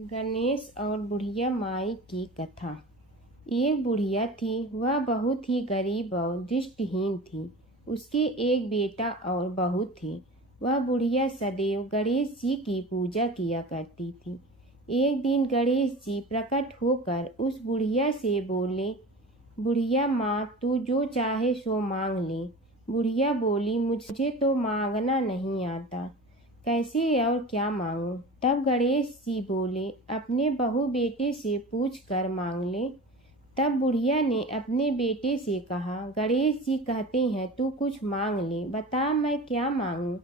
गणेश और बुढ़िया माई की कथा। एक बुढ़िया थी, वह बहुत ही गरीब और दृष्टिहीन थी। उसके एक बेटा और बहू थे। वह बुढ़िया सदैव गणेश जी की पूजा किया करती थी। एक दिन गणेश जी प्रकट होकर उस बुढ़िया से बोले, बुढ़िया माँ, तू जो चाहे सो मांग ले। बुढ़िया बोली, मुझे तो मांगना नहीं आता, कैसे और क्या मांगूं। तब गणेश जी बोले, अपने बहू बेटे से पूछ कर मांग ले। तब बुढ़िया ने अपने बेटे से कहा, गणेश जी कहते हैं तू कुछ मांग ले, बता मैं क्या मांगूं।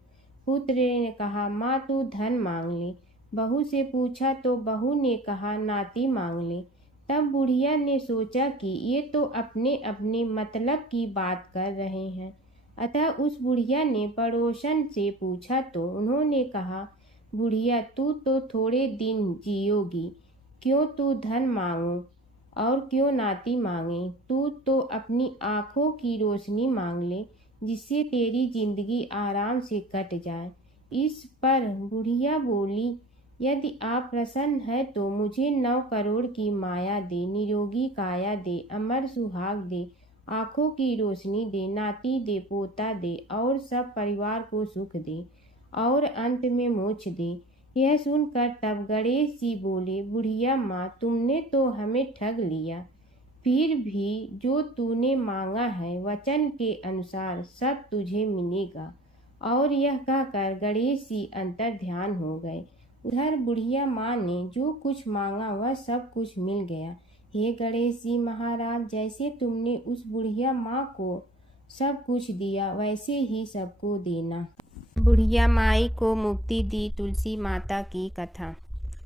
पुत्र ने कहा, माँ तू धन मांग ले। बहू से पूछा तो बहू ने कहा, नाती मांग ले। तब बुढ़िया ने सोचा कि ये तो अपने अपने मतलब की बात कर रहे हैं। अतः उस बुढ़िया ने पड़ोसन से पूछा तो उन्होंने कहा, बुढ़िया तू तो थोड़े दिन जियोगी, क्यों तू धन मांगो और क्यों नाती मांगे। तू तो अपनी आँखों की रोशनी मांग ले, जिससे तेरी जिंदगी आराम से कट जाए। इस पर बुढ़िया बोली, यदि आप प्रसन्न है तो मुझे 9 करोड़ की माया दे, निरोगी काया दे, अमर सुहाग दे, आँखों की रोशनी दे, नाती दे, पोता दे और सब परिवार को सुख दे और अंत में मोक्ष दे। यह सुनकर तब गणेश जी बोले, बुढ़िया माँ, तुमने तो हमें ठग लिया। फिर भी जो तूने मांगा है वचन के अनुसार सब तुझे मिलेगा। और यह कहकर गणेश जी अंतर ध्यान हो गए। उधर बुढ़िया माँ ने जो कुछ मांगा वह सब कुछ मिल गया। हे गणेश जी महाराज, जैसे तुमने उस बुढ़िया माँ को सब कुछ दिया वैसे ही सबको देना। बुढ़िया माई को मुक्ति दी तुलसी माता की कथा।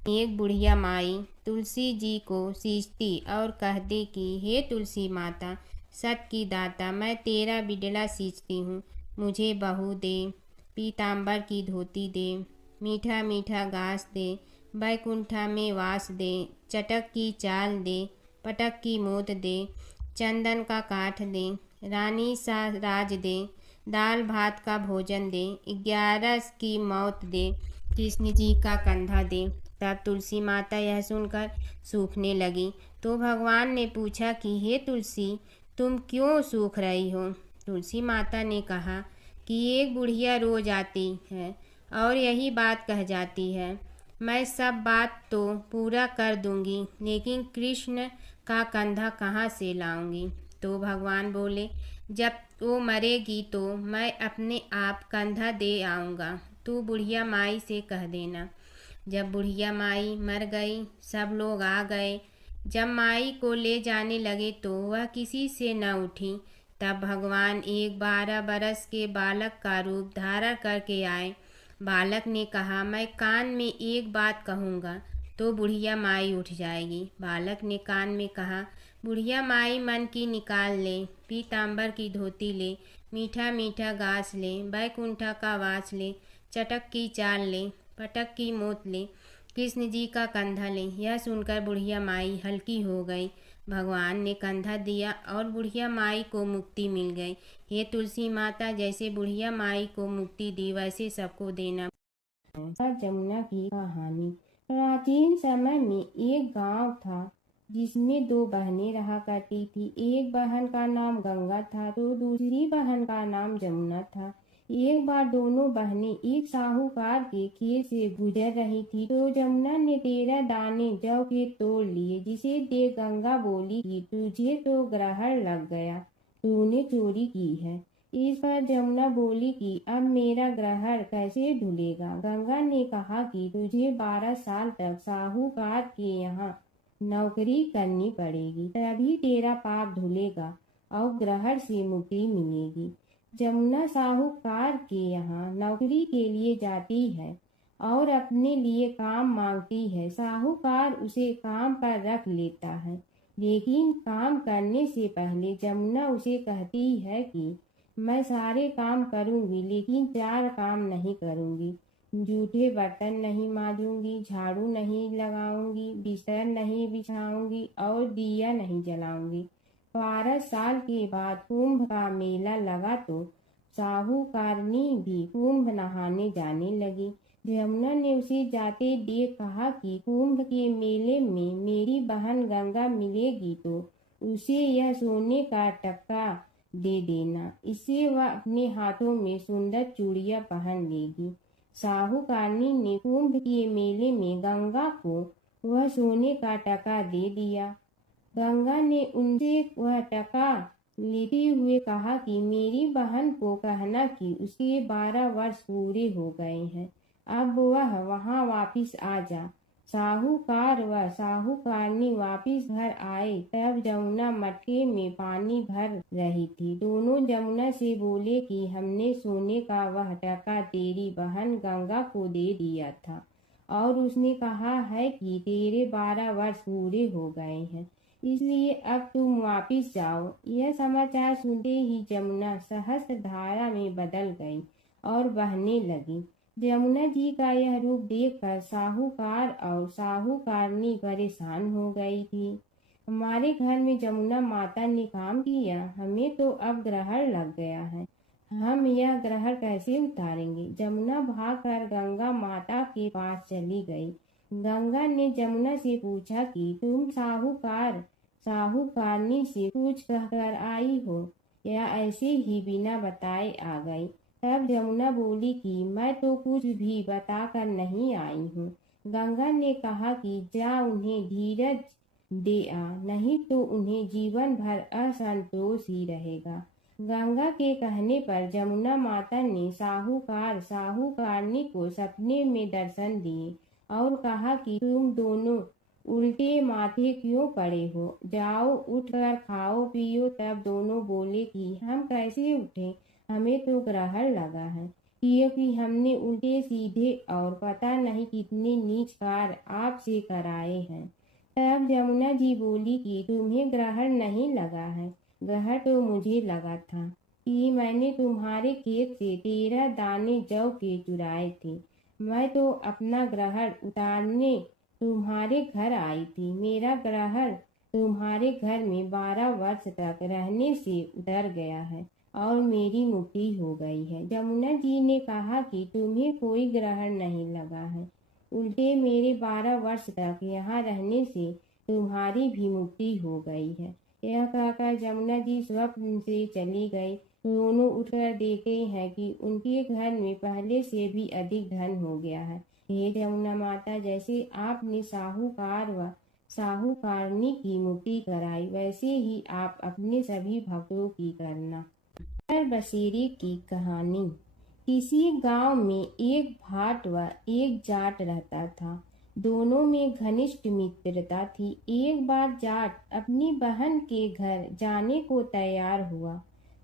एक बुढ़िया माई तुलसी जी को सींचती और कहती कि हे तुलसी माता, सत की दाता, मैं तेरा बिडला सींचती हूँ, मुझे बहू दे, पीताम्बर की धोती दे, मीठा मीठा घास दे, बैकुंठा में वास दे, चटक की चाल दे, पटक की मोत दे, चंदन का काठ दे, रानी सा राज दे, दाल भात का भोजन दे, 11 की मौत दे, कृष्ण जी का कंधा दे। तब तुलसी माता यह सुनकर सूखने लगी। तो भगवान ने पूछा कि हे तुलसी, तुम क्यों सूख रही हो। तुलसी माता ने कहा कि एक बुढ़िया रोज आती है और यही बात कह जाती है, मैं सब बात तो पूरा कर दूंगी, लेकिन कृष्ण का कंधा कहाँ से लाऊंगी। तो भगवान बोले, जब वो मरेगी तो मैं अपने आप कंधा दे आऊँगा, तू बुढ़िया माई से कह देना। जब बुढ़िया माई मर गई, सब लोग आ गए। जब माई को ले जाने लगे तो वह किसी से न उठी। तब भगवान एक 12 बरस के बालक का रूप धारण करके आए। बालक ने कहा, मैं कान में एक बात कहूँगा तो बुढ़िया माई उठ जाएगी। बालक ने कान में कहा, बुढ़िया माई मन की निकाल ले, पीताम्बर की धोती ले, मीठा मीठा घास ले, बैकुंठा का वास ले, चटक की चाल ले, पटक की मोत ले, कृष्ण जी का कंधा ले। यह सुनकर बुढ़िया माई हल्की हो गई। भगवान ने कंधा दिया और बुढ़िया माई को मुक्ति मिल गई। हे तुलसी माता, जैसे बुढ़िया माई को मुक्ति दी वैसे सबको देना। जमुना की कहानी। प्राचीन समय में एक गांव था जिसमें 2 बहनें रहा करती थी। एक बहन का नाम गंगा था तो दूसरी बहन का नाम जमुना था। एक बार दोनों बहनें एक साहूकार के खेत से गुजर रही थी तो जमुना ने 13 दाने जौ के तोड़ लिए, जिसे देख गंगा बोली कि तुझे तो ग्रहण लग गया, तूने चोरी की है। इस पर जमुना बोली कि अब मेरा ग्रहण कैसे धुलेगा। गंगा ने कहा कि तुझे 12 साल तक साहूकार के यहाँ नौकरी करनी पड़ेगी, तभी तेरा पाप धुलेगा और ग्रहण से मुक्ति मिलेगी। जमुना साहूकार के यहाँ नौकरी के लिए जाती है और अपने लिए काम मांगती है। साहूकार उसे काम पर रख लेता है, लेकिन काम करने से पहले जमुना उसे कहती है कि मैं सारे काम करूंगी लेकिन 4 काम नहीं करूंगी। जूठे बर्तन नहीं मांजूंगी, झाड़ू नहीं लगाऊंगी, बिस्तर नहीं बिछाऊंगी और दिया नहीं जलाऊंगी। 12 साल के बाद कुंभ का मेला लगा तो साहूकारनी भी कुंभ नहाने जाने लगी। यमुना ने उसे जाते देख कहा कि कुंभ के मेले में मेरी बहन गंगा मिलेगी तो उसे यह सोने का टक्का दे देना, इससे वह अपने हाथों में सुंदर चूड़ियां पहन लेगी। साहूकारनी ने कुंभ के मेले में गंगा को वह सोने का टका दे दिया। गंगा ने उनसे वह टका लेते हुए कहा कि मेरी बहन को कहना कि उसके 12 वर्ष पूरे हो गए हैं, अब वह वहां वापिस आ जा। साहूकार व साहूकारनी वापिस घर आए तब जमुना मटके में पानी भर रही थी। दोनों जमुना से बोले कि हमने सोने का वह टका तेरी बहन गंगा को दे दिया था और उसने कहा है कि तेरे 12 वर्ष पूरे हो गए हैं, इसलिए अब तुम वापिस जाओ। यह समाचार सुनते ही जमुना सहस्त्र धारा में बदल गई और बहने लगी। यमुना जी का यह रूप देखकर साहूकार और साहूकारनी परेशान हो गई थी। हमारे घर में जमुना माता ने काम किया, हमें तो अब ग्रहण लग गया है, हम यह ग्रहण कैसे उतारेंगे। जमुना भागकर गंगा माता के पास चली गई। गंगा ने जमुना से पूछा कि तुम साहूकारनी से कुछ कहकर आई हो या ऐसे ही बिना बताए आ गई। तब जमुना बोली कि मैं तो कुछ भी बताकर नहीं आई हूँ। गंगा ने कहा कि जा उन्हें धीरज दे आ, नहीं तो उन्हें जीवन भर असंतोष ही रहेगा। गंगा के कहने पर जमुना माता ने साहूकारनी को सपने में दर्शन दिए और कहा कि तुम दोनों उल्टे माथे क्यों पड़े हो, जाओ उठकर खाओ पियो। तब दोनों बोले कि हम कैसे उठे, हमें तो ग्रहण लगा है, क्योंकि हमने उल्टे सीधे और पता नहीं कितने नीच कार्य आपसे कराए हैं। तब यमुना जी बोली कि तुम्हें ग्रहण नहीं लगा है, ग्रहण तो मुझे लगा था कि मैंने तुम्हारे खेत से 13 दाने जौ के चुराए थे। मैं तो अपना ग्रहण उतारने तुम्हारे घर आई थी। मेरा ग्रहण तुम्हारे घर में 12 वर्ष तक रहने से उतर गया है और मेरी मुक्ति हो गई है। यमुना जी ने कहा कि तुम्हें कोई ग्रहण नहीं लगा है, उल्टे मेरे 12 वर्ष तक यहाँ रहने से तुम्हारी भी मुक्ति हो गई है। यह कहकर यमुना जी स्वप्न से चली गई। दोनों उठकर देखते हैं कि उनके घर में पहले से भी अधिक धन हो गया है। हे यमुना माता, जैसे आपने साहूकार व साहूकारनी की मुक्ति कराई, वैसे ही आप अपने सभी भक्तों की करना। नगर बसेरे की कहानी। किसी गांव में एक भाट व एक जाट रहता था। दोनों में घनिष्ठ मित्रता थी। एक बार जाट अपनी बहन के घर जाने को तैयार हुआ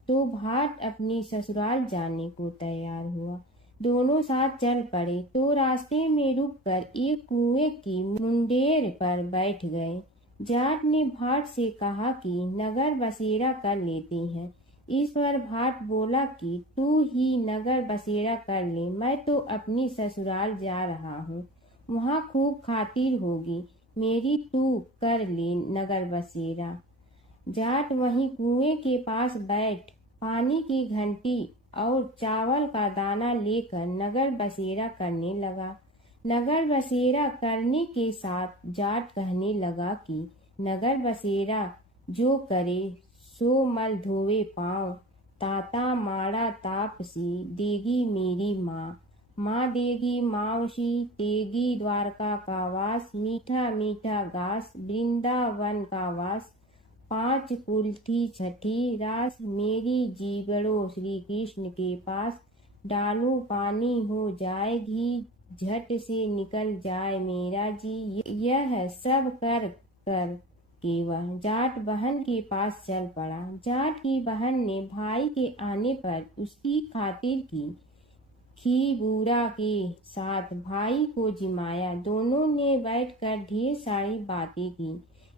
तो भाट अपनी ससुराल जाने को तैयार हुआ। दोनों साथ चल पड़े तो रास्ते में रुककर एक कुएं की मुंडेर पर बैठ गए। जाट ने भाट से कहा कि नगर बसेरा कर लेते हैं। इस पर भाट बोला कि तू ही नगर बसेरा कर ले, मैं तो अपनी ससुराल जा रहा हूँ, वहाँ खूब खातिर होगी मेरी, तू कर ले नगर बसेरा। जाट वहीं कुएं के पास बैठ पानी की घंटी और चावल का दाना लेकर नगर बसेरा करने लगा। नगर बसेरा करने के साथ जाट कहने लगा कि नगर बसेरा जो करे सो मल धोवे पाँव, ताता माड़ा तापसी देगी मेरी माँ, माँ देगी मावशी तेगी द्वारका का वास, मीठा मीठा घास वृंदावन का वास, 5 कुल्थी छठी रास, मेरी जीवड़ो श्री कृष्ण के पास, डालू पानी हो जाए घी, झट से निकल जाए मेरा जी। यह सब कर कर के वह जाट बहन के पास चल पड़ा। जाट की बहन ने भाई के आने पर उसकी खातिर की खीबूरा के साथ भाई को जिमाया। दोनों ने बैठकर ढेर सारी बातें की।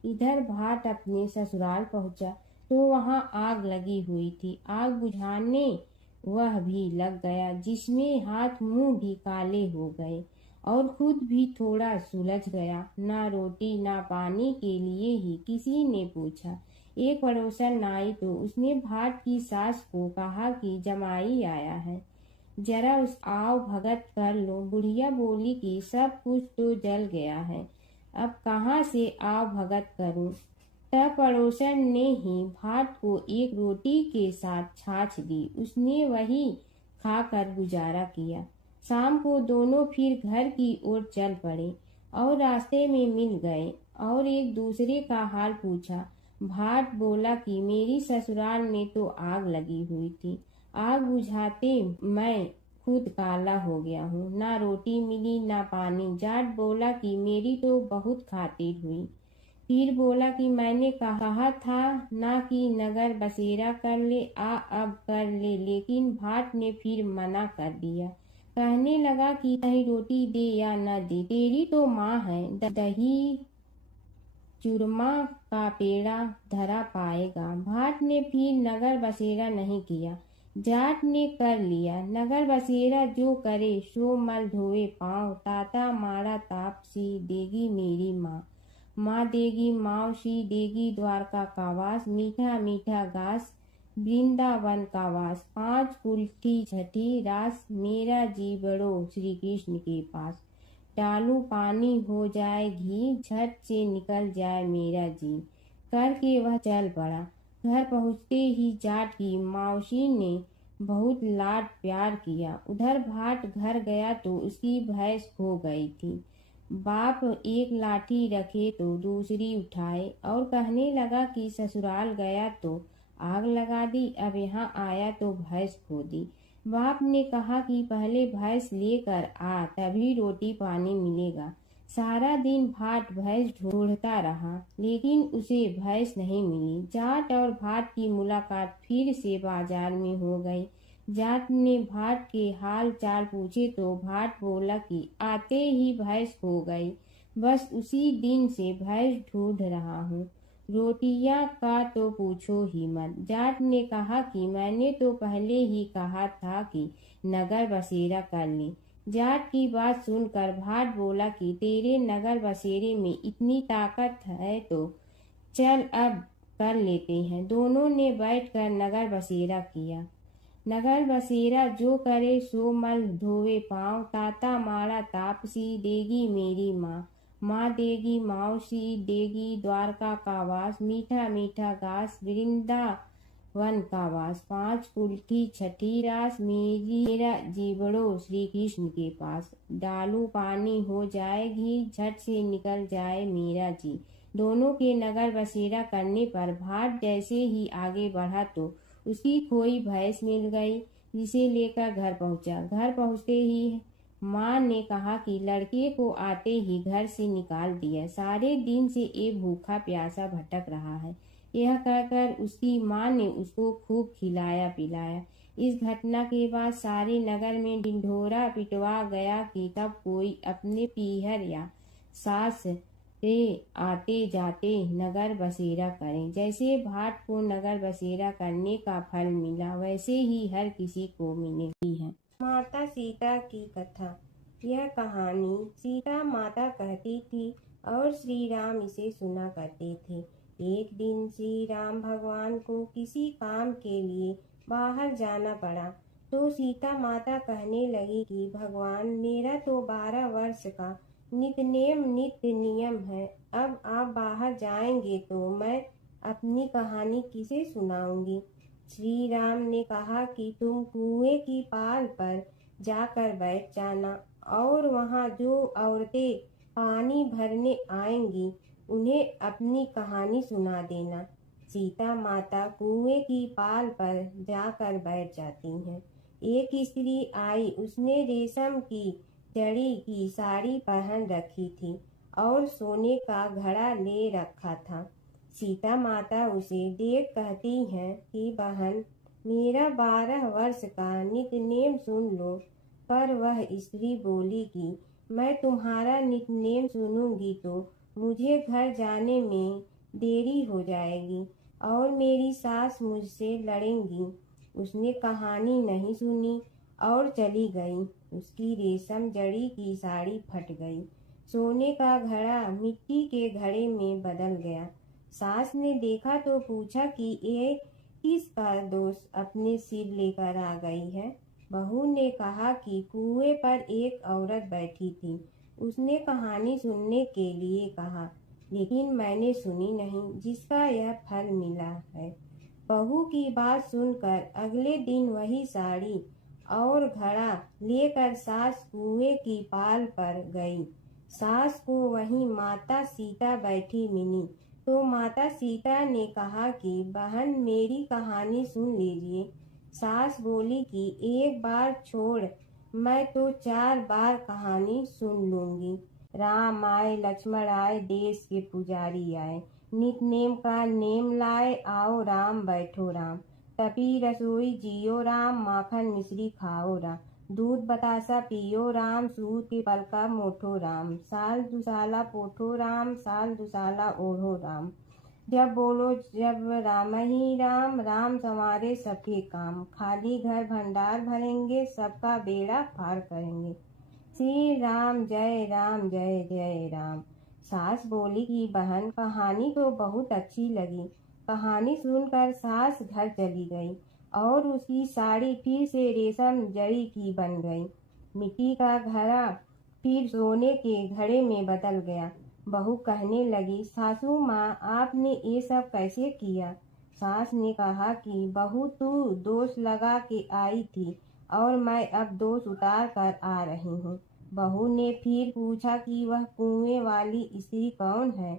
इधर भाट अपने ससुराल पहुंचा तो वहां आग लगी हुई थी। आग बुझाने वह भी लग गया, जिसमें हाथ मुंह भी काले हो गए और खुद भी थोड़ा सुलझ गया। ना रोटी ना पानी के लिए ही किसी ने पूछा। एक पड़ोसन आई तो उसने भाट की सास को कहा कि जमाई आया है। जरा उस आओ भगत कर लो। बुढ़िया बोली कि सब कुछ तो जल गया है, अब कहाँ से आओ भगत करूं। तब पड़ोसन ने ही भाट को एक रोटी के साथ छाछ दी। उसने वही खाकर गुजारा किया। शाम को दोनों फिर घर की ओर चल पड़े और रास्ते में मिल गए और एक दूसरे का हाल पूछा। भाट बोला कि मेरी ससुराल में तो आग लगी हुई थी, आग बुझाते मैं खुद काला हो गया हूँ, ना रोटी मिली ना पानी। जाट बोला कि मेरी तो बहुत खातिर हुई। फिर बोला कि मैंने कहा था ना कि नगर बसेरा कर ले, अब कर ले। लेकिन भाट ने फिर मना कर दिया। कहने लगा कि चाहे रोटी दे या न दे, तेरी तो माँ है, दही चूरमा का पेड़ा धरा पाएगा। भाट ने फिर नगर बसेरा नहीं किया, जाट ने कर लिया। नगर बसेरा जो करे सो मल धोए पाँव, ताता मारा तापसी देगी मेरी माँ। माँ देगी मावशी देगी द्वारका का वास, मीठा मीठा घास वृंदावन का वास। 5 कुल्ठी छठी रास, मेरा जी बड़ो श्री कृष्ण के पास। डालू पानी हो जाए घी, झट से निकल जाए मेरा जी। करके वह चल पड़ा। घर पहुँचते ही जाट की मौसी ने बहुत लाड प्यार किया। उधर भाट घर गया तो उसकी भैंस खो गई थी। बाप एक लाठी रखे तो दूसरी उठाए और कहने लगा कि ससुराल गया तो आग लगा दी, अब यहाँ आया तो भैंस खो दी। बाप ने कहा कि पहले भैंस लेकर आ, तभी रोटी पानी मिलेगा। सारा दिन भाट भैंस ढूंढता रहा, लेकिन उसे भैंस नहीं मिली। जाट और भाट की मुलाकात फिर से बाजार में हो गई। जाट ने भाट के हाल चाल पूछे तो भाट बोला कि आते ही भैंस खो गई, बस उसी दिन से भैंस ढूंढ रहा हूँ। रोटियां का तो पूछो ही मत। जाट ने कहा कि मैंने तो पहले ही कहा था कि नगर बसेरा कर ले। जाट की बात सुनकर भाट बोला कि तेरे नगर बसेरे में इतनी ताकत है तो चल अब कर लेते हैं। दोनों ने बैठकर नगर बसेरा किया। नगर बसेरा जो करे सो मल धोवे पाँव, ताता मारा तापसी देगी मेरी माँ। माँ देगी मौसी देगी द्वारका का वास, मीठा मीठा घास वृंदावन का वास। 5 कुल्ठी छठी रास, मेरा जीवड़ो श्री कृष्ण के पास। डालू पानी हो जाए घी, झट से निकल जाए मेरा जी। दोनों के नगर बसेरा करने पर भाट जैसे ही आगे बढ़ा तो उसकी खोई भैंस मिल गई, जिसे लेकर घर पहुंचा। घर पहुंचते ही माँ ने कहा कि लड़के को आते ही घर से निकाल दिया, सारे दिन से ये भूखा प्यासा भटक रहा है। यह कहकर उसकी माँ ने उसको खूब खिलाया पिलाया। इस घटना के बाद सारे नगर में ढिंढोरा पिटवा गया कि तब कोई अपने पीहर या सास से आते जाते नगर बसेरा करें। जैसे भाट को नगर बसेरा करने का फल मिला, वैसे ही हर किसी को मिलेगी है। माता सीता की कथा। यह कहानी सीता माता कहती थी और श्री राम इसे सुना करते थे। एक दिन श्री राम भगवान को किसी काम के लिए बाहर जाना पड़ा, तो सीता माता कहने लगी कि भगवान, मेरा तो 12 वर्ष का नित्य नियम है, अब आप बाहर जाएंगे तो मैं अपनी कहानी किसे सुनाऊंगी। श्री राम ने कहा कि तुम कुएं की पाल पर जाकर बैठ जाना और वहां जो औरतें पानी भरने आएंगी उन्हें अपनी कहानी सुना देना। सीता माता कुएं की पाल पर जाकर बैठ जाती हैं। एक स्त्री आई, उसने रेशम की जड़ी की साड़ी पहन रखी थी और सोने का घड़ा ले रखा था। सीता माता उसे देख कहती हैं कि बहन, मेरा 12 वर्ष का नित्य नेम सुन लो। पर वह स्त्री बोली कि मैं तुम्हारा नित्य नेम सुनूंगी तो मुझे घर जाने में देरी हो जाएगी और मेरी सास मुझसे लड़ेंगी। उसने कहानी नहीं सुनी और चली गई। उसकी रेशम जड़ी की साड़ी फट गई, सोने का घड़ा मिट्टी के घड़े में बदल गया। सास ने देखा तो पूछा कि ये किसका दोष अपने सिर लेकर आ गई है। बहू ने कहा कि कुएं पर एक औरत बैठी थी। उसने कहानी सुनने के लिए कहा, लेकिन मैंने सुनी नहीं, जिसका यह फल मिला है। बहू की बात सुनकर अगले दिन वही साड़ी और घड़ा लेकर सास कुएं की पाल पर गई। सास को वहीं माता सीता बैठी मिली, तो माता सीता ने कहा कि बहन, मेरी कहानी सुन लीजिए। सास बोली कि एक बार छोड़, मैं तो 4 बार कहानी सुन लूंगी। राम आए लक्ष्मण आए, देश के पुजारी आए, नित नेम का नेम लाए, आओ राम बैठो राम। तपी रसोई जियो राम, माखन मिश्री खाओ राम। दूध बतासा पियो राम, सूत के पल का मोठो राम। साल दुसाला पोठो राम, साल दुसाला ओढ़ो राम। जब बोलो जब राम ही राम, राम संवारे सबके काम। खाली घर भंडार भरेंगे, सबका बेड़ा पार करेंगे। श्री राम जय राम जय जय राम। सास बोली कि बहन, कहानी तो बहुत अच्छी लगी। कहानी सुनकर सास घर चली गई और उसकी साड़ी फिर से रेशम जड़ी की बन गई। मिट्टी का घड़ा फिर सोने के घड़े में बदल गया। बहू कहने लगी, सासू माँ, आपने ये सब कैसे किया? सास ने कहा कि बहू, तू दोष लगा के आई थी और मैं अब दोष उतार कर आ रही हूँ। बहू ने फिर पूछा कि वह कुएं वाली स्त्री कौन है?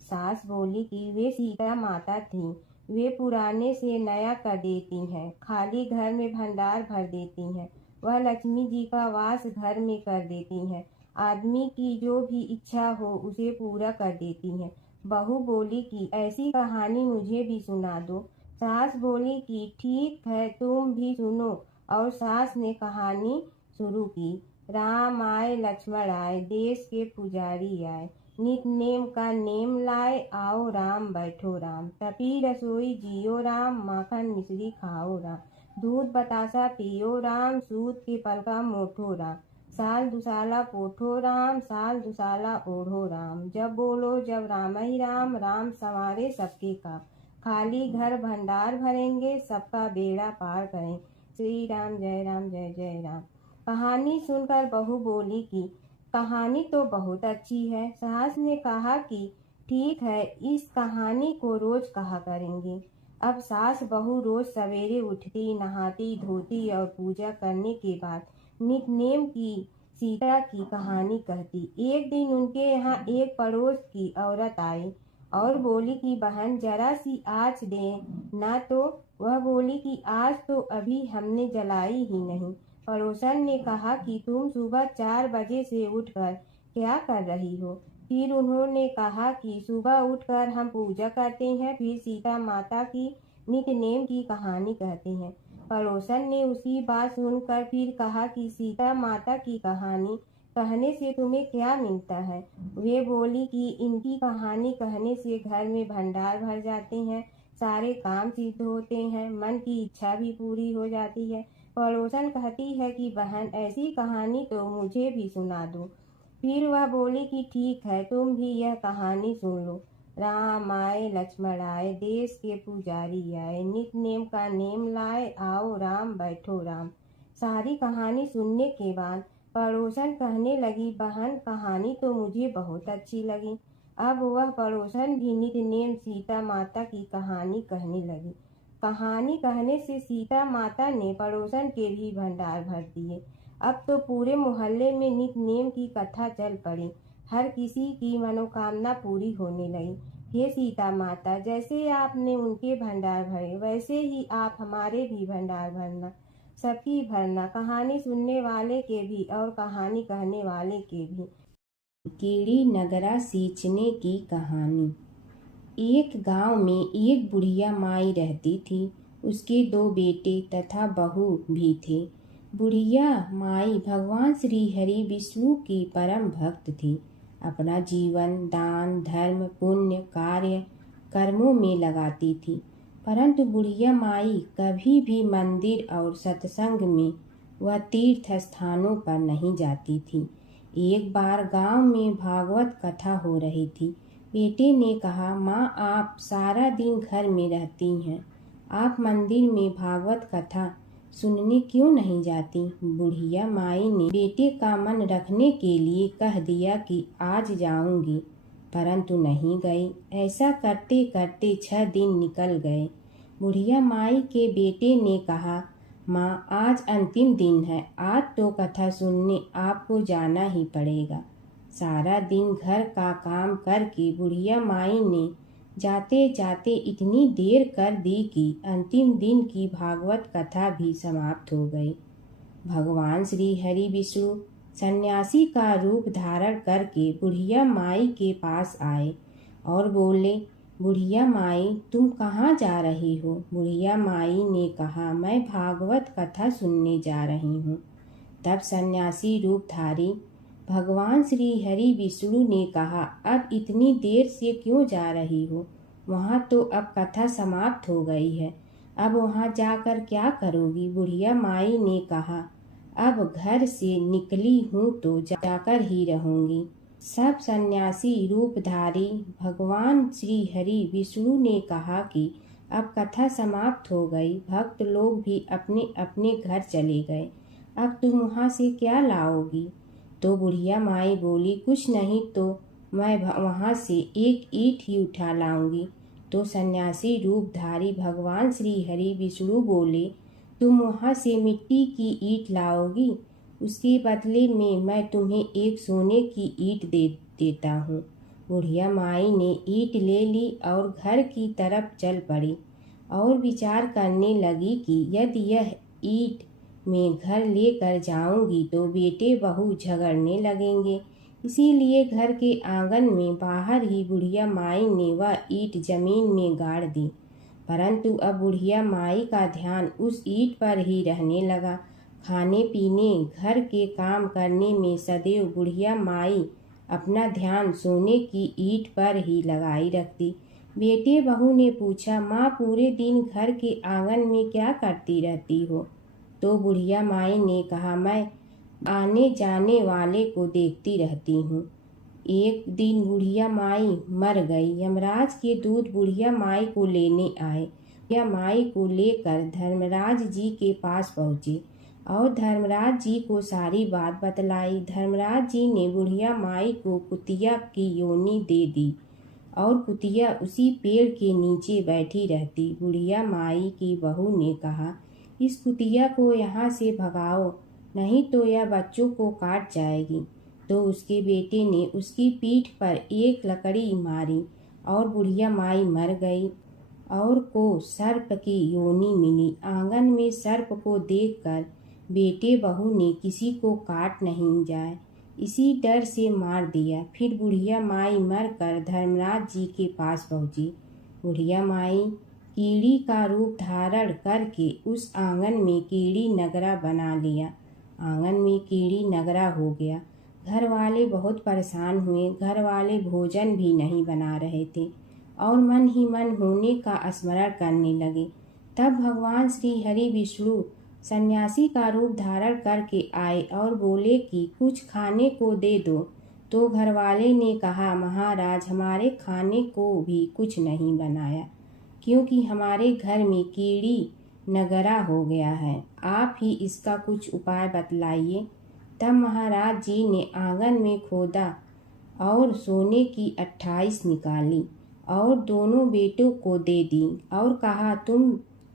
सास बोली कि वे सीता माता थी। वे पुराने से नया कर देती हैं, खाली घर में भंडार भर देती हैं। वह लक्ष्मी जी का वास घर में कर देती हैं। आदमी की जो भी इच्छा हो उसे पूरा कर देती हैं। बहू बोली कि ऐसी कहानी मुझे भी सुना दो। सास बोली कि ठीक है, तुम भी सुनो। और सास ने कहानी शुरू की। राम आए लक्ष्मण आए, देश के पुजारी आए, नित नेम का नेम लाए, आओ राम बैठो राम। तपी रसोई जियो राम, माखन मिश्री खाओ राम। दूध बतासा पियो राम, सूत के पल का मोठो राम। साल दुसाला पोठो राम, साल दुसाला ओढ़ो राम। जब बोलो जब राम ही राम, राम संवारे सबके काम। खाली घर भंडार भरेंगे, सबका बेड़ा पार करें। श्री राम जय जय राम। कहानी सुनकर बहू बोली कि कहानी तो बहुत अच्छी है। सास ने कहा कि ठीक है, इस कहानी को रोज कहा करेंगे। अब सास बहू रोज सवेरे उठती, नहाती धोती और पूजा करने के बाद नित नेम की सीता की कहानी कहती। एक दिन उनके यहाँ एक पड़ोस की औरत आई और बोली कि बहन, जरा सी आँच दे ना। तो वह बोली कि आज तो अभी हमने जलाई ही नहीं। पड़ोसन ने कहा कि तुम सुबह 4 बजे से उठकर क्या कर रही हो? फिर उन्होंने कहा कि सुबह उठकर हम पूजा करते हैं, फिर सीता माता की नित नेम की कहानी कहते हैं। पड़ोसन ने उसकी बात सुनकर फिर कहा कि सीता माता की कहानी कहने से तुम्हें क्या मिलता है? वे बोली कि इनकी कहानी कहने से घर में भंडार भर जाते हैं, सारे काम सिद्ध होते हैं, मन की इच्छा भी पूरी हो जाती है। पड़ोसन कहती है कि बहन, ऐसी कहानी तो मुझे भी सुना दो। फिर वह बोली कि ठीक है, तुम भी यह कहानी सुन लो। राम आए लक्ष्मण आए, देश के पुजारी आए, नित नेम का नेम लाए, आओ राम बैठो राम। सारी कहानी सुनने के बाद पड़ोसन कहने लगी, बहन, कहानी तो मुझे बहुत अच्छी लगी। अब वह पड़ोसन भी नित नेम सीता माता की कहानी कहने लगी। कहानी कहने से सीता माता ने पड़ोसन के भी भंडार भर दिए। अब तो पूरे मोहल्ले में नित नेम की कथा चल पड़ी। हर किसी की मनोकामना पूरी होने लगी। हे सीता माता, जैसे आपने उनके भंडार भरे, वैसे ही आप हमारे भी भंडार भरना, सबकी भरना, कहानी सुनने वाले के भी और कहानी कहने वाले के भी। कीड़ी नगरा सींचने की कहानी। एक गांव में एक बुढ़िया माई रहती थी। उसके 2 बेटे तथा बहू भी थे। बुढ़िया माई भगवान श्री हरि विष्णु की परम भक्त थी। अपना जीवन दान धर्म पुण्य कार्य कर्मों में लगाती थी। परंतु बुढ़िया माई कभी भी मंदिर और सत्संग में व तीर्थ स्थानों पर नहीं जाती थी। एक बार गांव में भागवत कथा हो रही थी। बेटे ने कहा, माँ, आप सारा दिन घर में रहती हैं, आप मंदिर में भागवत कथा सुनने क्यों नहीं जाती? बुढ़िया माई ने बेटे का मन रखने के लिए कह दिया कि आज जाऊंगी, परंतु नहीं गई। ऐसा करते करते 6 दिन निकल गए। बुढ़िया माई के बेटे ने कहा, माँ आज अंतिम दिन है, आज तो कथा सुनने आपको जाना ही पड़ेगा। सारा दिन घर का काम करके बुढ़िया माई ने जाते जाते इतनी देर कर दी कि अंतिम दिन की भागवत कथा भी समाप्त हो गई। भगवान श्री हरि विष्णु सन्यासी का रूप धारण करके बुढ़िया माई के पास आए और बोले, बुढ़िया माई तुम कहाँ जा रही हो? बुढ़िया माई ने कहा, मैं भागवत कथा सुनने जा रही हूँ। तब सन्यासी रूपधारी भगवान श्री हरि विष्णु ने कहा, अब इतनी देर से क्यों जा रही हो? वहाँ तो अब कथा समाप्त हो गई है, अब वहाँ जाकर क्या करोगी? बुढ़िया माई ने कहा, अब घर से निकली हूँ तो जाकर ही रहूंगी। सब सन्यासी रूपधारी भगवान श्री हरि विष्णु ने कहा कि अब कथा समाप्त हो गई, भक्त लोग भी अपने अपने घर चले गए, अब तुम वहाँ से क्या लाओगी? तो बुढ़िया माई बोली, कुछ नहीं तो मैं वहाँ से एक ईंट ही उठा लाऊंगी। तो सन्यासी रूपधारी भगवान श्री हरि विष्णु बोले, तुम वहाँ से मिट्टी की ईंट लाओगी, उसके बदले में मैं तुम्हें एक सोने की ईंट देता हूँ। बुढ़िया माई ने ईंट ले ली और घर की तरफ चल पड़ी और विचार करने लगी कि यदि यह ईंट मैं घर लेकर जाऊंगी तो बेटे बहू झगड़ने लगेंगे, इसीलिए घर के आंगन में बाहर ही बुढ़िया माई ने वह ईंट जमीन में गाड़ दी। परंतु अब बुढ़िया माई का ध्यान उस ईंट पर ही रहने लगा। खाने पीने घर के काम करने में सदैव बुढ़िया माई अपना ध्यान सोने की ईंट पर ही लगाई रखती। बेटे बहू ने पूछा, माँ पूरे दिन घर के आंगन में क्या करती रहती हो? तो बुढ़िया माई ने कहा, मैं आने जाने वाले को देखती रहती हूँ। एक दिन बुढ़िया माई मर गई। यमराज के दूत बुढ़िया माई को लेने आए। बुढ़िया माई को लेकर धर्मराज जी के पास पहुँचे और धर्मराज जी को सारी बात बतलाई। धर्मराज जी ने बुढ़िया माई को कुतिया की योनि दे दी और कुतिया उसी पेड़ के नीचे बैठी रहती। बुढ़िया माई की बहू ने कहा, इस कुतिया को यहाँ से भगाओ, नहीं तो यह बच्चों को काट जाएगी। तो उसके बेटे ने उसकी पीठ पर एक लकड़ी मारी और बुढ़िया माई मर गई और को सर्प की योनि मिली। आंगन में सर्प को देखकर बेटे बहू ने किसी को काट नहीं जाए इसी डर से मार दिया। फिर बुढ़िया माई मरकर धर्मराज जी के पास पहुंची। बुढ़िया माई कीड़ी का रूप धारण करके उस आंगन में कीड़ी नगरा बना लिया। आंगन में कीड़ी नगरा हो गया। घर वाले बहुत परेशान हुए। घर वाले भोजन भी नहीं बना रहे थे और मन ही मन होने का स्मरण करने लगे। तब भगवान श्री हरि विष्णु सन्यासी का रूप धारण करके आए और बोले कि कुछ खाने को दे दो। तो घर वाले ने कहा, महाराज हमारे खाने को भी कुछ नहीं बनाया, क्योंकि हमारे घर में कीड़ी नगरा हो गया है, आप ही इसका कुछ उपाय बतलाइए। तब महाराज जी ने आंगन में खोदा और सोने की 28 निकाली और दोनों बेटों को दे दी और कहा,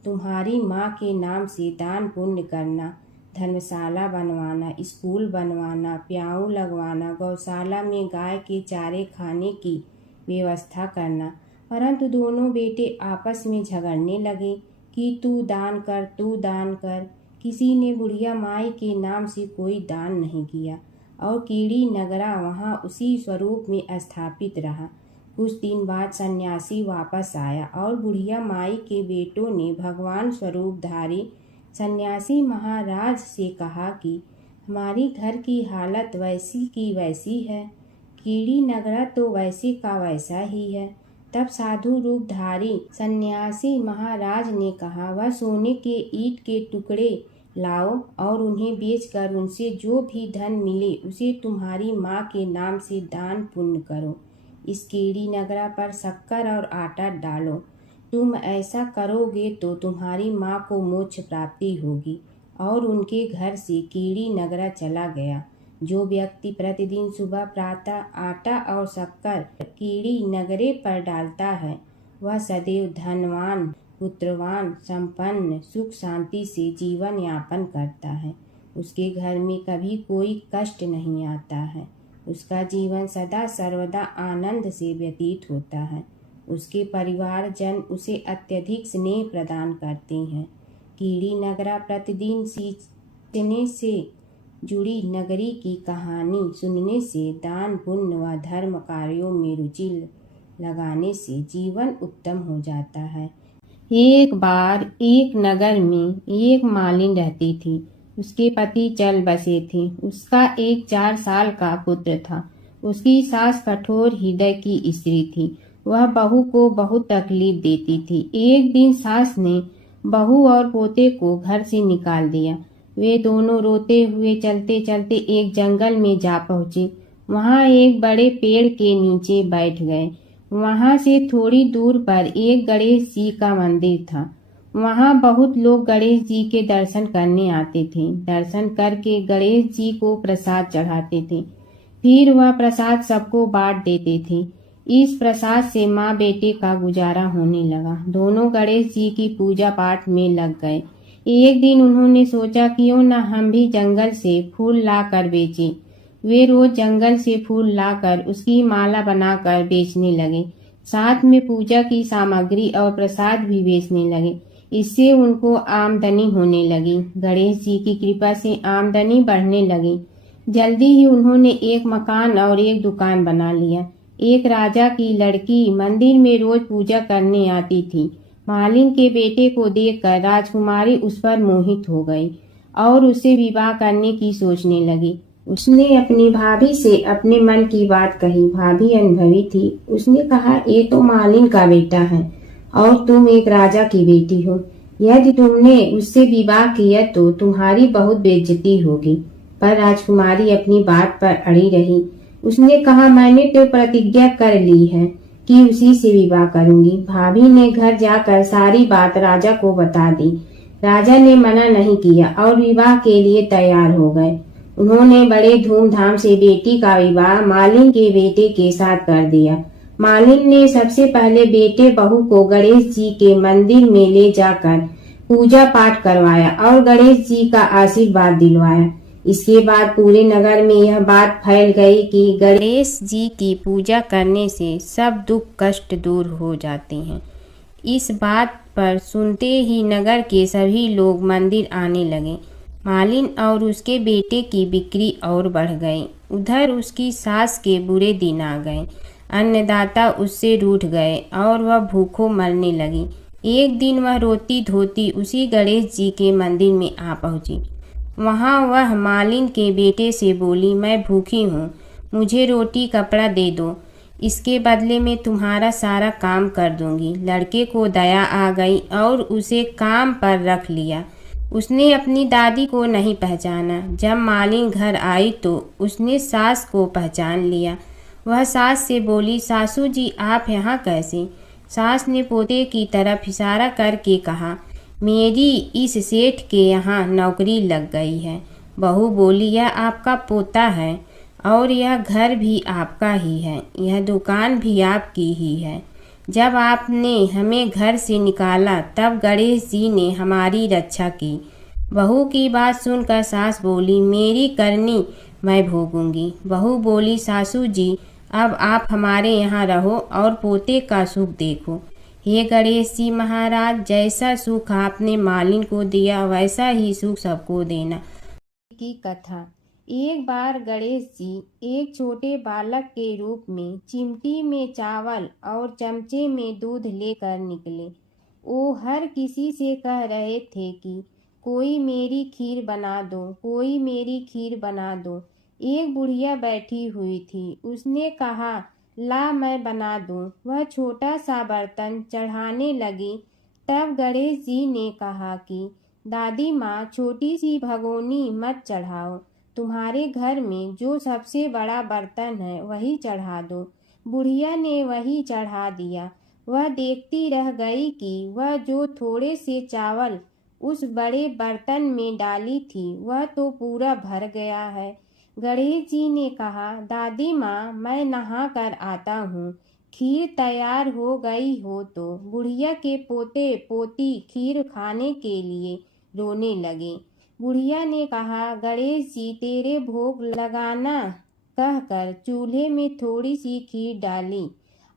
तुम्हारी माँ के नाम से दान पुण्य करना, धर्मशाला बनवाना, स्कूल बनवाना, प्याऊ लगवाना, गौशाला में गाय के चारे खाने की व्यवस्था करना। परंतु दोनों बेटे आपस में झगड़ने लगे कि तू दान कर, तू दान कर। किसी ने बुढ़िया माई के नाम से कोई दान नहीं किया और कीड़ी नगरा वहाँ उसी स्वरूप में स्थापित रहा। कुछ दिन बाद सन्यासी वापस आया और बुढ़िया माई के बेटों ने भगवान स्वरूपधारी सन्यासी महाराज से कहा कि हमारी घर की हालत वैसी की वैसी है, कीड़ी नगरा तो वैसे का वैसा ही है। तब साधु रूपधारी सन्यासी महाराज ने कहा, वह सोने के ईंट के टुकड़े लाओ और उन्हें बेचकर उनसे जो भी धन मिले उसे तुम्हारी माँ के नाम से दान पुण्य करो। इस कीड़ी नगरा पर शक्कर और आटा डालो। तुम ऐसा करोगे तो तुम्हारी माँ को मोक्ष प्राप्ति होगी और उनके घर से कीड़ी नगरा चला गया। जो व्यक्ति प्रतिदिन सुबह प्रातः आटा और शक्कर कीड़ी नगरे पर डालता है, वह सदैव धनवान, पुत्रवान, संपन्न, सुख शांति से जीवन यापन करता है। उसके घर में कभी कोई कष्ट नहीं आता है। उसका जीवन सदा सर्वदा आनंद से व्यतीत होता है। उसके परिवारजन उसे अत्यधिक स्नेह प्रदान करते हैं। कीड़ी नगरा प्रतिदिन सींचने से जुड़ी नगरी की कहानी सुनने से, दान पुण्य व धर्म कार्यों में रुचि लगाने से जीवन उत्तम हो जाता है। एक बार एक नगर में एक मालिन रहती थी। उसके पति चल बसे थे। उसका एक 4 साल का पुत्र था। उसकी सास कठोर हृदय की स्त्री थी। वह बहू को बहुत तकलीफ देती थी। एक दिन सास ने बहू और पोते को घर से निकाल दिया। वे दोनों रोते हुए चलते चलते एक जंगल में जा पहुंचे। वहां एक बड़े पेड़ के नीचे बैठ गए। वहां से थोड़ी दूर पर एक गणेश जी का मंदिर था। वहां बहुत लोग गणेश जी के दर्शन करने आते थे। दर्शन करके गणेश जी को प्रसाद चढ़ाते थे। फिर वह प्रसाद सबको बांट देते थे। इस प्रसाद से माँ बेटे का गुजारा होने लगा। दोनों गणेश जी की पूजा पाठ में लग गए। एक दिन उन्होंने सोचा क्यों न हम भी जंगल से फूल लाकर बेचें। वे रोज जंगल से फूल लाकर उसकी माला बनाकर बेचने लगे। साथ में पूजा की सामग्री और प्रसाद भी बेचने लगे। इससे उनको आमदनी होने लगी। गणेश जी की कृपा से आमदनी बढ़ने लगी। जल्दी ही उन्होंने एक मकान और एक दुकान बना लिया। एक राजा की लड़की मंदिर में रोज पूजा करने आती थी। मालिन के बेटे को देखकर राजकुमारी उस पर मोहित हो गई और उसे विवाह करने की सोचने लगी। उसने अपनी भाभी से अपने मन की बात कही। भाभी अनुभवी थी। उसने कहा, ये तो मालिन का बेटा है और तुम एक राजा की बेटी हो। यदि तुमने उससे विवाह किया तो तुम्हारी बहुत बेइज्जती होगी। पर राजकुमारी अपनी बात पर अड़ी रही। उसने कहा, मैंने तो प्रतिज्ञा कर ली है कि उसी से विवाह करूंगी। भाभी ने घर जाकर सारी बात राजा को बता दी। राजा ने मना नहीं किया और विवाह के लिए तैयार हो गए। उन्होंने बड़े धूमधाम से बेटी का विवाह मालिन के बेटे के साथ कर दिया। मालिन ने सबसे पहले बेटे बहू को गणेश जी के मंदिर में ले जाकर पूजा पाठ करवाया और गणेश जी का आशीर्वाद दिलवाया। इसके बाद पूरे नगर में यह बात फैल गई कि गणेश जी की पूजा करने से सब दुख कष्ट दूर हो जाते हैं। इस बात पर सुनते ही नगर के सभी लोग मंदिर आने लगे। मालिन और उसके बेटे की बिक्री और बढ़ गई। उधर उसकी सास के बुरे दिन आ गए। अन्नदाता उससे रूठ गए और वह भूखों मरने लगी। एक दिन वह रोती धोती उसी गणेश जी के मंदिर में आ पहुंची। वहां वह मालिन के बेटे से बोली, मैं भूखी हूँ, मुझे रोटी कपड़ा दे दो, इसके बदले में तुम्हारा सारा काम कर दूंगी। लड़के को दया आ गई और उसे काम पर रख लिया। उसने अपनी दादी को नहीं पहचाना। जब मालिन घर आई तो उसने सास को पहचान लिया। वह सास से बोली, सासू जी आप यहाँ कैसे? सास ने पोते की तरफ इशारा करके कहा, मेरी इस सेठ के यहाँ नौकरी लग गई है। बहू बोली, यह आपका पोता है और यह घर भी आपका ही है, यह दुकान भी आपकी ही है। जब आपने हमें घर से निकाला तब गणेश जी ने हमारी रक्षा की। बहू की बात सुनकर सास बोली, मेरी करनी मैं भोगूंगी। बहू बोली, सासू जी अब आप हमारे यहाँ रहो और पोते का सुख देखो। हे गणेश जी महाराज, जैसा सुख आपने मालिन को दिया वैसा ही सुख सबको देना। की कथा। एक बार गणेश जी एक छोटे बालक के रूप में चिमटी में चावल और चमचे में दूध लेकर निकले। वो हर किसी से कह रहे थे कि कोई मेरी खीर बना दो, कोई मेरी खीर बना दो। एक बुढ़िया बैठी हुई थी। उसने कहा, ला मैं बना दूं। वह छोटा सा बर्तन चढ़ाने लगी। तब गणेश जी ने कहा कि दादी माँ, छोटी सी भगोनी मत चढ़ाओ, तुम्हारे घर में जो सबसे बड़ा बर्तन है वही चढ़ा दो। बुढ़िया ने वही चढ़ा दिया। वह देखती रह गई कि वह जो थोड़े से चावल उस बड़े बर्तन में डाली थी वह तो पूरा भर गया है। गणेश जी ने कहा, दादी माँ मैं नहा कर आता हूँ। खीर तैयार हो गई हो तो बुढ़िया के पोते पोती खीर खाने के लिए रोने लगे। बुढ़िया ने कहा, गणेश जी तेरे भोग लगाना कहकर चूल्हे में थोड़ी सी खीर डाली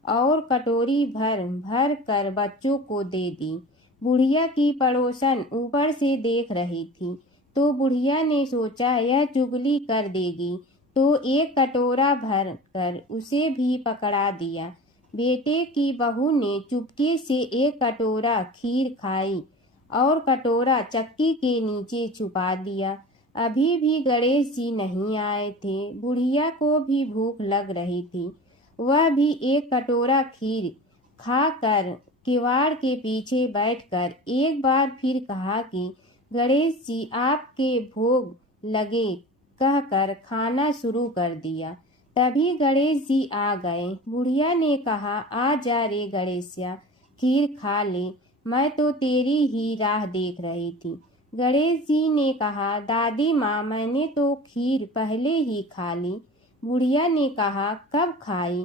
और कटोरी भर भर कर बच्चों को दे दी। बुढ़िया की पड़ोसन ऊपर से देख रही थी तो बुढ़िया ने सोचा यह चुगली कर देगी, तो एक कटोरा भर कर उसे भी पकड़ा दिया। बेटे की बहू ने चुपके से एक कटोरा खीर खाई और कटोरा चक्की के नीचे छुपा दिया। अभी भी गणेश जी नहीं आए थे। बुढ़िया को भी भूख लग रही थी। वह भी एक कटोरा खीर खाकर किवाड़ के पीछे बैठकर एक बार फिर कहा कि गणेश जी आपके भोग लगे कहकर खाना शुरू कर दिया। तभी गणेश जी आ गए। बुढ़िया ने कहा, आ जा रे गणेशिया, खीर खा ले, मैं तो तेरी ही राह देख रही थी। गणेश जी ने कहा, दादी माँ मैंने तो खीर पहले ही खा ली। बुढ़िया ने कहा, कब खाई?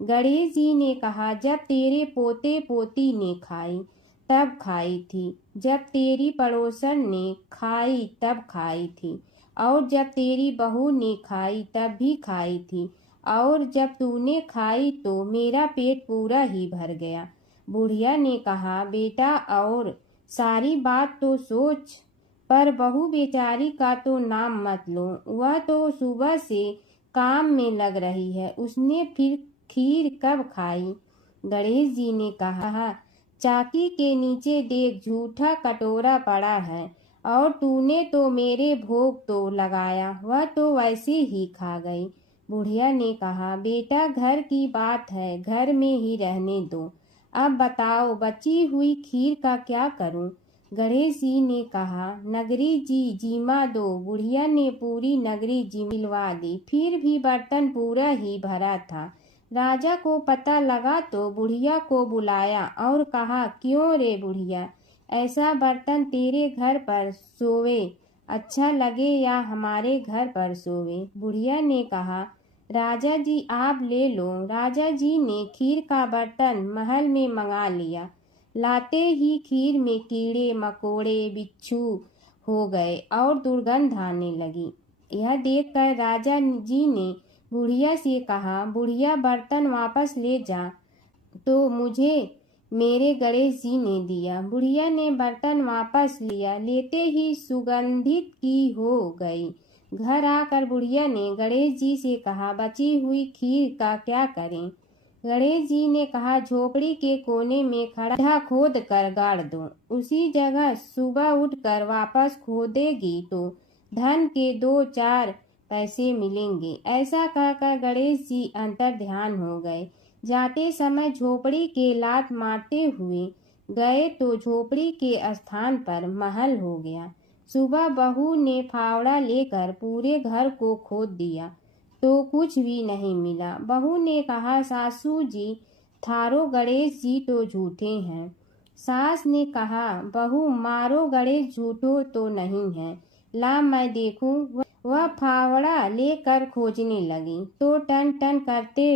गणेश जी ने कहा, जब तेरे पोते पोती ने खाई तब खाई थी, जब तेरी पड़ोसन ने खाई तब खाई थी, और जब तेरी बहू ने खाई तब भी खाई थी, और जब तूने खाई तो मेरा पेट पूरा ही भर गया। बुढ़िया ने कहा, बेटा और सारी बात तो सोच, पर बहू बेचारी का तो नाम मत लो। वह तो सुबह से काम में लग रही है, उसने फिर खीर कब खाई? गणेश जी ने कहा, चाकी के नीचे देख झूठा कटोरा पड़ा है, और तूने तो मेरे भोग तो लगाया, वह तो वैसे ही खा गई। बुढ़िया ने कहा, बेटा घर की बात है, घर में ही रहने दो। अब बताओ बची हुई खीर का क्या करूं? गणेश जी ने कहा, नगरी जी जिमा दो। बुढ़िया ने पूरी नगरी जिलवा दी, फिर भी बर्तन पूरा ही भरा था। राजा को पता लगा तो बुढ़िया को बुलाया और कहा, क्यों रे बुढ़िया, ऐसा बर्तन तेरे घर पर सोवे अच्छा लगे या हमारे घर पर सोवे? बुढ़िया ने कहा, राजा जी आप ले लो। राजा जी ने खीर का बर्तन महल में मंगा लिया। लाते ही खीर में कीड़े मकोड़े बिच्छू हो गए और दुर्गंध आने लगी। यह देखकर राजा जी ने बुढ़िया से कहा, बुढ़िया बर्तन वापस ले जा। तो मुझे मेरे गणेश जी ने दिया। बुढ़िया ने बर्तन वापस लिया, लेते ही सुगंधित की हो गई। घर आकर बुढ़िया ने गणेश जी से कहा, बची हुई खीर का क्या करें? गणेश जी ने कहा, झोपड़ी के कोने में खड्डा खोद कर गाड़ दो, उसी जगह सुबह उठकर वापस खोदेगी तो धन के 2-4 पैसे मिलेंगे। ऐसा कहकर गणेश जी अंतर ध्यान हो गए। जाते समय झोपड़ी के लात मारते हुए गए तो झोपड़ी के स्थान पर महल हो गया। सुबह बहू ने फावड़ा लेकर पूरे घर को खोद दिया तो कुछ भी नहीं मिला। बहू ने कहा, सासू जी थारो गणेश जी तो झूठे हैं। सास ने कहा, बहू मारो गणेश झूठो तो नहीं है, ला मैं देखूं। वह फावड़ा लेकर खोजने लगी तो टन टन करते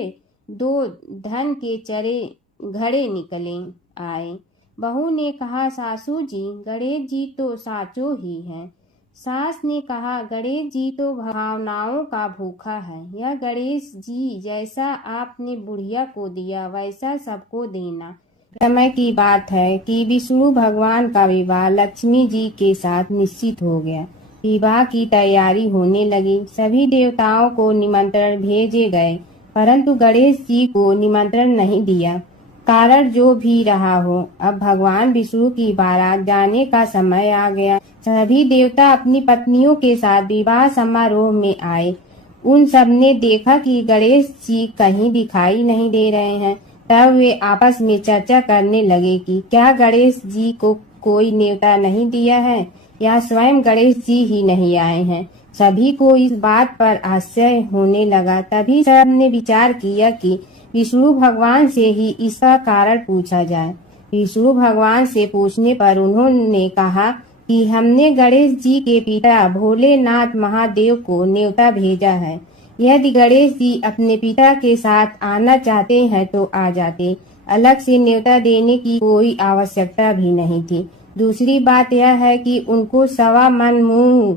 2 धन के चरे घड़े निकले आए। बहू ने कहा, सासू जी गणेश जी तो साचो ही हैं। सास ने कहा, गणेश जी तो भावनाओं का भूखा है। यह गणेश जी जैसा आपने बुढ़िया को दिया वैसा सबको देना। समय की बात है कि विष्णु भगवान का विवाह लक्ष्मी जी के साथ निश्चित हो गया। विवाह की तैयारी होने लगी। सभी देवताओं को निमंत्रण भेजे गए, परंतु गणेश जी को निमंत्रण नहीं दिया। कारण जो भी रहा हो, अब भगवान विष्णु की बारात जाने का समय आ गया। सभी देवता अपनी पत्नियों के साथ विवाह समारोह में आए। उन सब ने देखा कि गणेश जी कहीं दिखाई नहीं दे रहे हैं। तब वे आपस में चर्चा करने लगे कि क्या गणेश जी को कोई न्योता नहीं दिया है या स्वयं गणेश जी ही नहीं आए हैं। सभी को इस बात पर आश्चर्य होने लगा। तभी सब ने विचार किया कि विष्णु भगवान से ही इसका कारण पूछा जाए। विष्णु भगवान से पूछने पर उन्होंने कहा कि हमने गणेश जी के पिता भोलेनाथ महादेव को न्योता भेजा है। यदि गणेश जी अपने पिता के साथ आना चाहते हैं तो आ जाते, अलग से न्योता देने की कोई आवश्यकता भी नहीं थी। दूसरी बात यह है कि उनको 1.25 मन मूंग,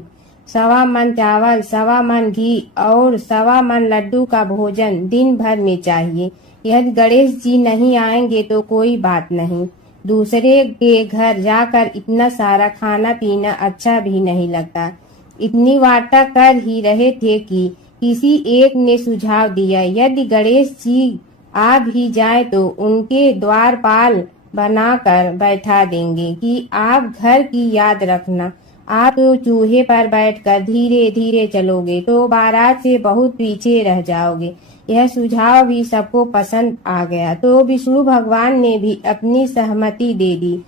1.25 मन चावल, 1.25 मन घी और 1.25 मन लड्डू का भोजन दिन भर में चाहिए। यदि गणेश जी नहीं आएंगे तो कोई बात नहीं, दूसरे के घर जाकर इतना सारा खाना पीना अच्छा भी नहीं लगता। इतनी वार्ता कर ही रहे थे कि किसी एक ने सुझाव दिया, यदि गणेश जी आ भी जाए तो उनके द्वारपाल बनाकर बैठा देंगे कि आप घर की याद रखना। आप तो चूहे पर बैठकर धीरे धीरे चलोगे तो बारात से बहुत पीछे रह जाओगे। यह सुझाव भी सबको पसंद आ गया तो विष्णु भगवान ने भी अपनी सहमति दे दी।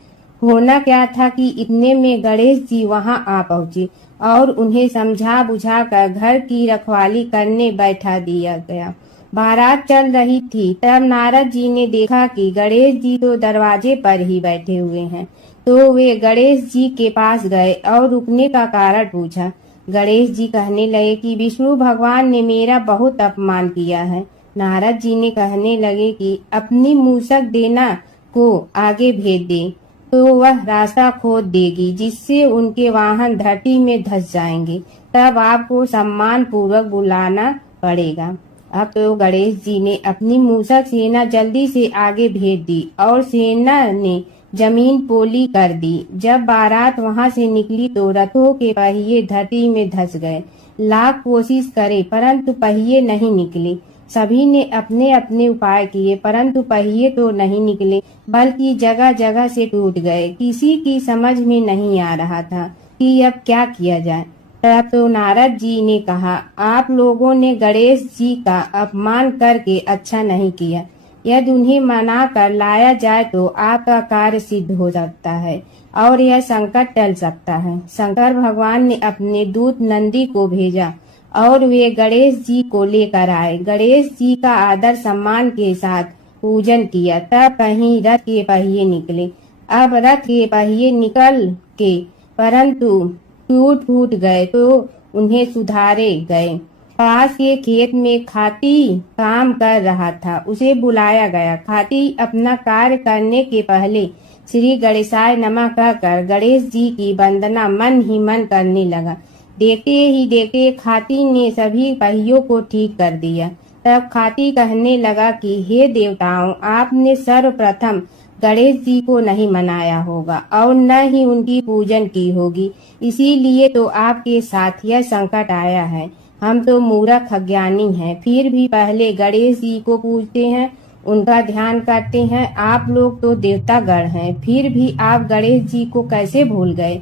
होना क्या था कि इतने में गणेश जी वहां आ पहुंचे और उन्हें समझा बुझाकर घर की रखवाली करने बैठा दिया गया। बारात चल रही थी, तब नारद जी ने देखा कि गणेश जी तो दरवाजे पर ही बैठे हुए हैं, तो वे गणेश जी के पास गए और रुकने का कारण पूछा। गणेश जी कहने लगे कि विष्णु भगवान ने मेरा बहुत अपमान किया है। नारद जी ने कहने लगे कि अपनी मूसक देना को आगे भेज दे तो वह रास्ता खोद देगी, जिससे उनके वाहन धरती में धंस जाएंगे। तब आपको सम्मान पूर्वक बुलाना पड़ेगा। अब तो गणेश जी ने अपनी मूसक सेना जल्दी से आगे भेज दी और सेना ने जमीन पोली कर दी। जब बारात वहां से निकली तो रथों के पहिए धरती में धंस गए। लाख कोशिश करे परंतु पहिए नहीं निकले। सभी ने अपने अपने उपाय किए परंतु पहिए तो नहीं निकले, बल्कि जगह जगह से टूट गए। किसी की समझ में नहीं आ रहा था कि अब क्या किया जाए। तब तो नारद जी ने कहा, आप लोगों ने गणेश जी का अपमान करके अच्छा नहीं किया। यदि उन्हें मना कर लाया जाए तो आपका कार्य सिद्ध हो सकता है और यह संकट टल सकता है। शंकर भगवान ने अपने दूत नंदी को भेजा और वे गणेश जी को लेकर आए। गणेश जी का आदर सम्मान के साथ पूजन किया, तब कहीं रथ के पहिए निकले। अब रथ के पहिए निकल के परंतु टूट फूट गए तो उन्हें सुधारे गए। पास के खेत में खाती काम कर रहा था, उसे बुलाया गया। खाती अपना कार्य करने के पहले श्री गणेशाय नमः कहकर गणेश जी की वंदना मन ही मन करने लगा। देखते ही देखते खाती ने सभी पहियों को ठीक कर दिया। तब खाती कहने लगा कि हे देवताओं, आपने सर्वप्रथम गणेश जी को नहीं मनाया होगा और न ही उनकी पूजन की होगी, इसीलिए तो आपके साथ यह संकट आया है। हम तो मूर्ख अज्ञानी हैं, फिर भी पहले गणेश जी को पूजते हैं, उनका ध्यान करते हैं। आप लोग तो देवतागण हैं, फिर भी आप गणेश जी को कैसे भूल गए।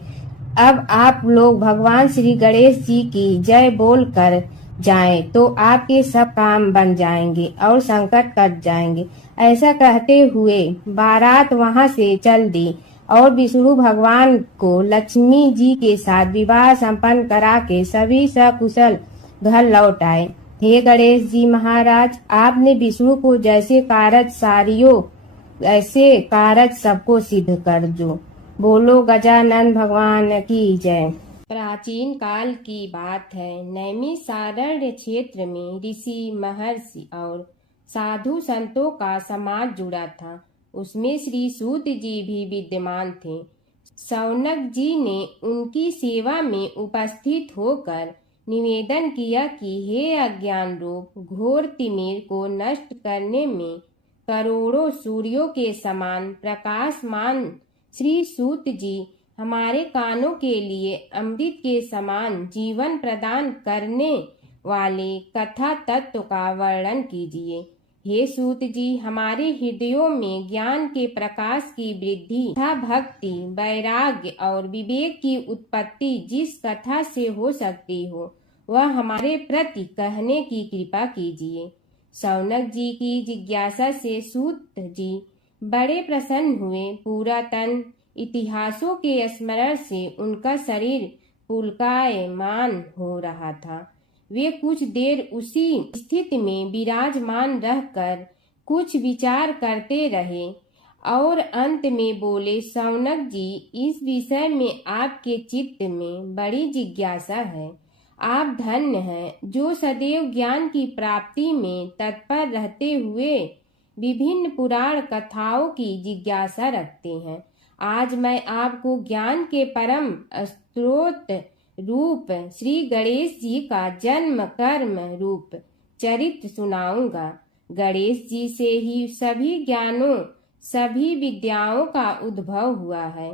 अब आप लोग भगवान श्री गणेश जी की जय बोल कर जाएं तो आपके सब काम बन जाएंगे और संकट कट जाएंगे। ऐसा कहते हुए बारात वहां से चल दी और विष्णु भगवान को लक्ष्मी जी के साथ विवाह संपन्न करा के सभी सकुशल घर लौट आए। हे गणेश जी महाराज, आपने विष्णु को जैसे कारज सारियो ऐसे कारज सबको सिद्ध कर जो। बोलो गजानन भगवान की जय। प्राचीन काल की बात है। नैमिषारण्य क्षेत्र में ऋषि, महर्षि और साधु संतों का समाज जुड़ा था। उसमें श्री सूत जी भी विद्यमान थे। शौनक जी ने उनकी सेवा में उपस्थित होकर निवेदन किया कि हे अज्ञान रूप घोर तिमिर को नष्ट करने में करोड़ों सूर्यों के समान प्रकाशमान श्री सूत जी, हमारे कानों के लिए अमृत के समान जीवन प्रदान करने वाले कथा तत्व का वर्णन कीजिए। हे सूत जी, हमारे हृदयों में ज्ञान के प्रकाश की वृद्धि तथा भक्ति, वैराग्य और विवेक की उत्पत्ति जिस कथा से हो सकती हो, वह हमारे प्रति कहने की कृपा कीजिए। शौनक जी की जिज्ञासा से सूत जी बड़े प्रसन्न हुए। पूरा तन इतिहासों के स्मरण से उनका शरीर पुलकायमान हो रहा था। वे कुछ देर उसी स्थिति में विराजमान रहकर कुछ विचार करते रहे और अंत में बोले, शौनक जी, इस विषय में आपके चित्त में बड़ी जिज्ञासा है। आप धन्य हैं जो सदैव ज्ञान की प्राप्ति में तत्पर रहते हुए विभिन्न पुराण कथाओं की जिज्ञासा रखते हैं। आज मैं आपको ज्ञान के परम स्रोत रूप श्री गणेश जी का जन्म कर्म रूप चरित्र सुनाऊंगा। गणेश जी से ही सभी ज्ञानों सभी विद्याओं का उद्भव हुआ है।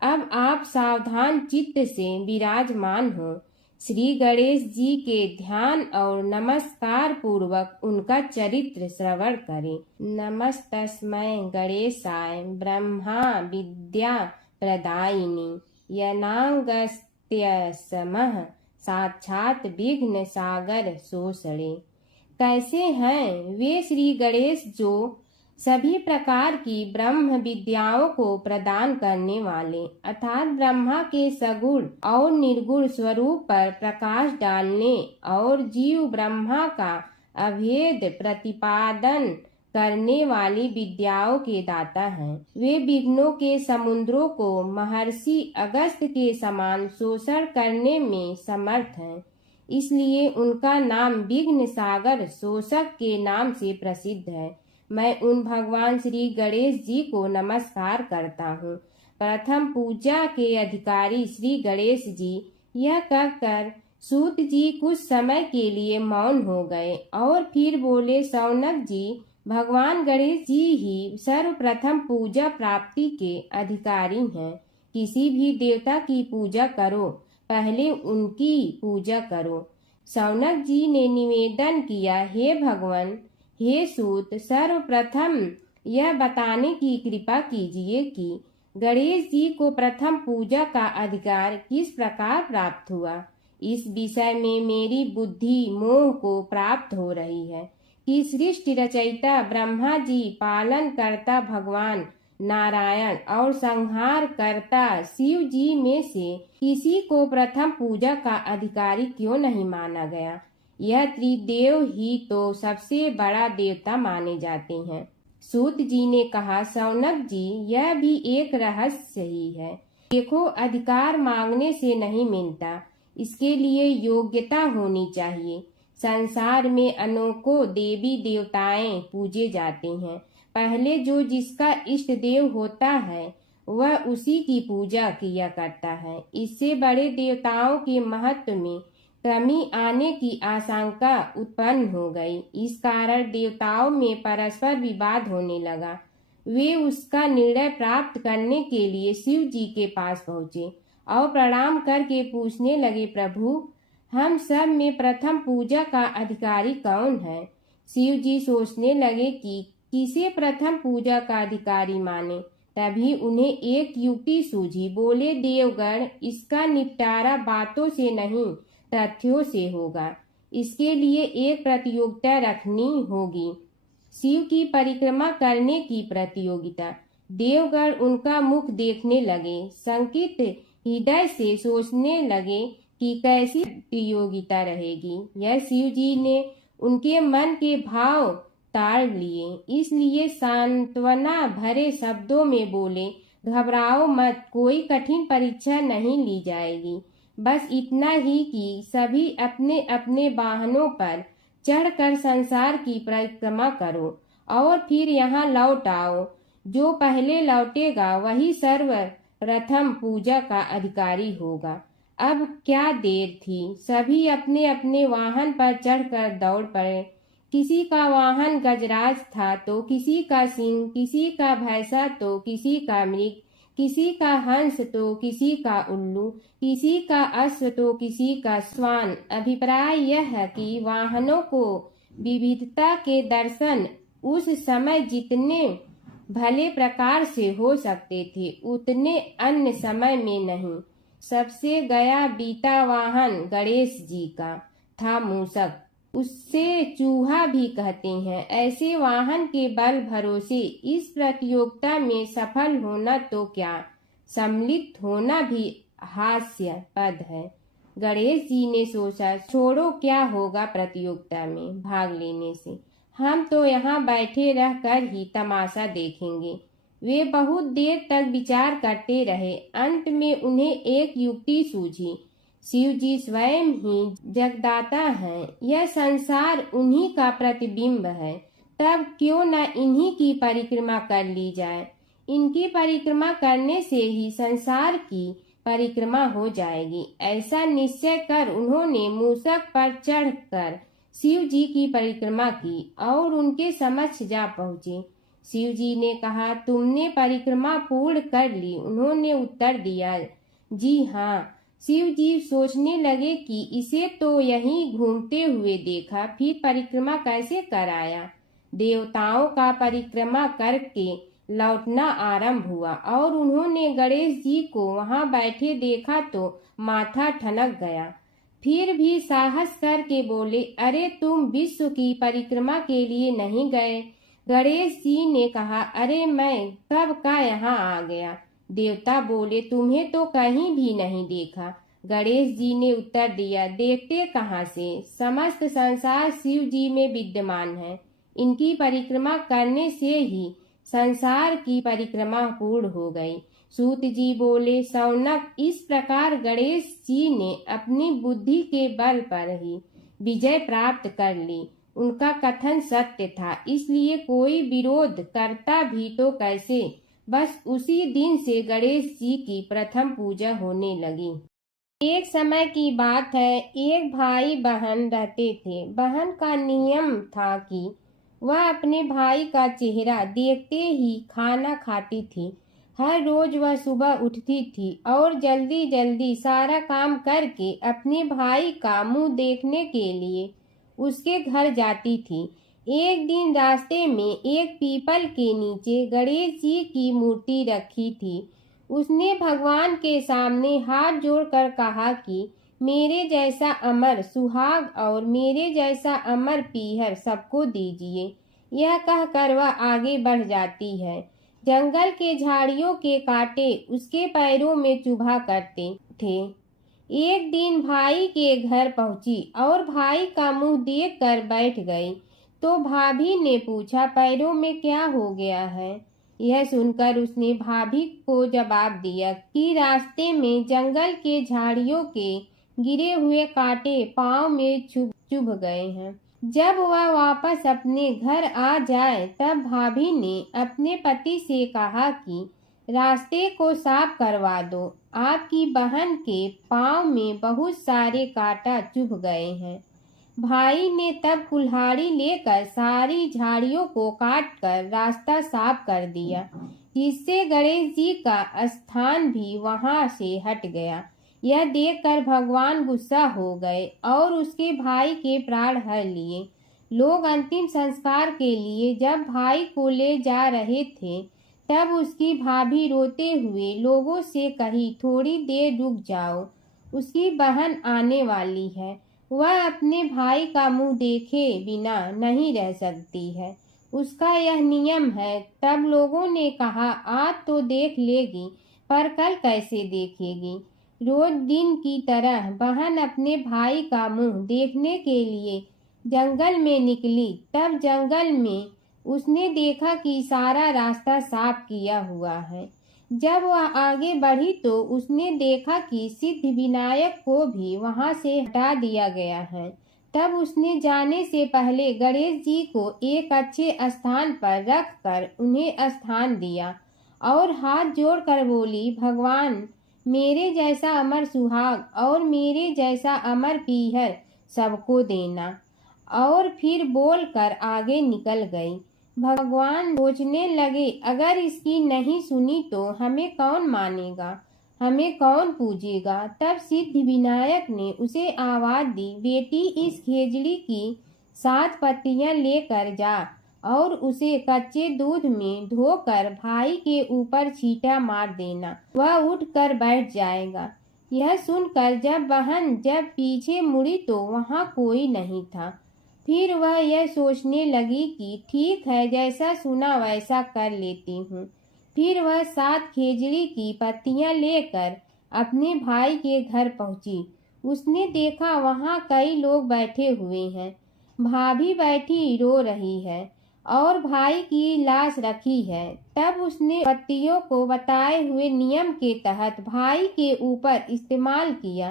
अब आप सावधान चित्त से विराजमान हो। श्री गणेश जी के ध्यान और नमस्कार पूर्वक उनका चरित्र श्रवण करें। नमस्तस्मै गणेशाय ब्रह्मा विद्या प्रदायिनी यनागस्त्यसमः साक्षात विघ्न सागर सोसड़े। कैसे हैं वे श्री गणेश जो सभी प्रकार की ब्रह्म विद्याओं को प्रदान करने वाले, अर्थात ब्रह्मा के सगुण और निर्गुण स्वरूप पर प्रकाश डालने और जीव ब्रह्मा का अभेद प्रतिपादन करने वाली विद्याओं के दाता हैं। वे विघ्नों के समुद्रों को महर्षि अगस्त्य के समान शोषण करने में समर्थ हैं। इसलिए उनका नाम विघ्न सागर शोषक के नाम से प्रसिद्ध है। मैं उन भगवान श्री गणेश जी को नमस्कार करता हूँ। प्रथम पूजा के अधिकारी श्री गणेश जी, यह कहकर सूत जी कुछ समय के लिए मौन हो गए और फिर बोले, शौनक जी, भगवान गणेश जी ही सर्वप्रथम पूजा प्राप्ति के अधिकारी हैं। किसी भी देवता की पूजा करो, पहले उनकी पूजा करो। शौनक जी ने निवेदन किया, हे भगवान, हे सूत, सर्वप्रथम यह बताने की कृपा कीजिए कि गणेश जी को प्रथम पूजा का अधिकार किस प्रकार प्राप्त हुआ। इस विषय में मेरी बुद्धि मोह को प्राप्त हो रही है कि सृष्टि रचयिता ब्रह्मा जी, पालन करता भगवान नारायण और संहार करता शिव जी में से किसी को प्रथम पूजा का अधिकारी क्यों नहीं माना गया। यह त्रिदेव ही तो सबसे बड़ा देवता माने जाते हैं। सूत जी ने कहा, शौनक जी, यह भी एक रहस्य ही है। देखो, अधिकार मांगने से नहीं मिलता, इसके लिए योग्यता होनी चाहिए। संसार में अनेकों देवी देवताएं पूजे जाते हैं। पहले जो जिसका इष्ट देव होता है वह उसी की पूजा किया करता है। इससे बड़े देवताओं के महत्व में कमी आने की आशंका उत्पन्न हो गई। इस कारण देवताओं में परस्पर विवाद होने लगा। वे उसका निर्णय प्राप्त करने के लिए शिव जी के पास पहुँचे और प्रणाम करके पूछने लगे, प्रभु, हम सब में प्रथम पूजा का अधिकारी कौन है। शिव जी सोचने लगे कि किसे प्रथम पूजा का अधिकारी माने। तभी उन्हें एक युक्ति सूझी। बोले, देवगण, इसका निपटारा बातों से नहीं तथ्यों से होगा। इसके लिए एक प्रतियोगिता रखनी होगी, शिव की परिक्रमा करने की प्रतियोगिता। देवगण उनका मुख देखने लगे, शंकित हृदय से सोचने लगे कि कैसी प्रतियोगिता रहेगी। यह शिव जी ने उनके मन के भाव ताड़ लिए, इसलिए सांत्वना भरे शब्दों में बोले, घबराओ मत, कोई कठिन परीक्षा नहीं ली जाएगी। बस इतना ही कि सभी अपने अपने वाहनों पर चढ़कर संसार की परिक्रमा करो और फिर यहाँ लौट आओ। जो पहले लौटेगा वही सर्वप्रथम पूजा का अधिकारी होगा। अब क्या देर थी, सभी अपने अपने वाहन पर चढ़कर दौड़ पड़े। किसी का वाहन गजराज था तो किसी का सिंह, किसी का भैंसा तो किसी का मृग, किसी का हंस तो किसी का उल्लू, किसी का अश्व तो किसी का श्वान। अभिप्राय यह है कि वाहनों को विविधता के दर्शन उस समय जितने भले प्रकार से हो सकते थे उतने अन्य समय में नहीं। सबसे गया बीता वाहन गणेश जी का था मूषक, उससे चूहा भी कहते हैं। ऐसे वाहन के बल भरोसे इस प्रतियोगिता में सफल होना तो क्या, सम्मिलित होना भी हास्यास्पद है। गणेश जी ने सोचा, छोड़ो, क्या होगा प्रतियोगिता में भाग लेने से, हम तो यहाँ बैठे रहकर ही तमाशा देखेंगे। वे बहुत देर तक विचार करते रहे। अंत में उन्हें एक युक्ति सूझी। शिव जी स्वयं ही जगदाता हैं, यह संसार उन्हीं का प्रतिबिंब है, तब क्यों न इन्हीं की परिक्रमा कर ली जाए। इनकी परिक्रमा करने से ही संसार की परिक्रमा हो जाएगी। ऐसा निश्चय कर उन्होंने मूषक पर चढ़कर शिव जी की परिक्रमा की और उनके समक्ष जा पहुँचे। शिव जी ने कहा, तुमने परिक्रमा पूर्ण कर ली? उन्होंने उत्तर दिया, जी हाँ। शिव जी सोचने लगे कि इसे तो यहीं घूमते हुए देखा, फिर परिक्रमा कैसे कराया। देवताओं का परिक्रमा करके लौटना आरंभ हुआ और उन्होंने गणेश जी को वहां बैठे देखा तो माथा ठनक गया। फिर भी साहस करके बोले, अरे तुम विश्व की परिक्रमा के लिए नहीं गए? गणेश जी ने कहा, अरे मैं कब का यहाँ आ गया। देवता बोले, तुम्हें तो कहीं भी नहीं देखा। गणेश जी ने उत्तर दिया, देखते कहाँ से, समस्त संसार शिव जी में विद्यमान है। इनकी परिक्रमा करने से ही संसार की परिक्रमा पूर्ण हो गई। सूत जी बोले, शौनक, इस प्रकार गणेश जी ने अपनी बुद्धि के बल पर ही विजय प्राप्त कर ली। उनका कथन सत्य था, इसलिए कोई विरोध करता भी तो कैसे। बस उसी दिन से गणेश जी की प्रथम पूजा होने लगी। एक समय की बात है, एक भाई बहन रहते थे। बहन का नियम था कि वह अपने भाई का चेहरा देखते ही खाना खाती थी। हर रोज वह सुबह उठती थी और जल्दी जल्दी सारा काम करके अपने भाई का मुंह देखने के लिए उसके घर जाती थी। एक दिन रास्ते में एक पीपल के नीचे गणेश जी की मूर्ति रखी थी। उसने भगवान के सामने हाथ जोड़कर कहा कि मेरे जैसा अमर सुहाग और मेरे जैसा अमर पीहर सबको दीजिए। यह कहकर वह आगे बढ़ जाती है। जंगल के झाड़ियों के कांटे उसके पैरों में चुभा करते थे। एक दिन भाई के घर पहुंची और भाई का मुंह देखकर बैठ गई तो भाभी ने पूछा, पैरों में क्या हो गया है। यह सुनकर उसने भाभी को जवाब दिया कि रास्ते में जंगल के झाड़ियों के गिरे हुए कांटे पांव में चुभ गए हैं। जब वह वापस अपने घर आ जाए तब भाभी ने अपने पति से कहा कि रास्ते को साफ करवा दो, आपकी बहन के पांव में बहुत सारे कांटा चुभ गए हैं। भाई ने तब कुल्हाड़ी लेकर सारी झाड़ियों को काटकर रास्ता साफ कर दिया, जिससे गणेश जी का स्थान भी वहां से हट गया। यह देखकर भगवान गुस्सा हो गए और उसके भाई के प्राण हर लिए। लोग अंतिम संस्कार के लिए जब भाई को ले जा रहे थे तब उसकी भाभी रोते हुए लोगों से कही, थोड़ी देर रुक जाओ, उसकी बहन आने वाली है। वह अपने भाई का मुंह देखे बिना नहीं रह सकती है, उसका यह नियम है। तब लोगों ने कहा, आज तो देख लेगी पर कल कैसे देखेगी। रोज दिन की तरह बहन अपने भाई का मुंह देखने के लिए जंगल में निकली। तब जंगल में उसने देखा कि सारा रास्ता साफ किया हुआ है। जब वह आगे बढ़ी तो उसने देखा कि सिद्धि विनायक को भी वहां से हटा दिया गया है। तब उसने जाने से पहले गणेश जी को एक अच्छे स्थान पर रखकर उन्हें स्थान दिया और हाथ जोड़कर बोली, भगवान, मेरे जैसा अमर सुहाग और मेरे जैसा अमर पीहर सबको देना। और फिर बोलकर आगे निकल गई। भगवान सोचने लगे, अगर इसकी नहीं सुनी तो हमें कौन मानेगा, हमें कौन पूजेगा। तब सिद्धि विनायक ने उसे आवाज दी, बेटी, इस खेजड़ी की 7 पत्तियां लेकर जा और उसे कच्चे दूध में धोकर भाई के ऊपर छींटा मार देना, वह उठकर बैठ जाएगा। यह सुनकर जब पीछे मुड़ी तो वहां कोई नहीं था। फिर वह यह सोचने लगी कि ठीक है, जैसा सुना वैसा कर लेती हूँ। फिर वह 7 खेजड़ी की पत्तियां लेकर अपने भाई के घर पहुंची। उसने देखा वहां कई लोग बैठे हुए हैं। भाभी बैठी रो रही है और भाई की लाश रखी है। तब उसने पतियों को बताए हुए नियम के तहत भाई के ऊपर इस्तेमाल किया।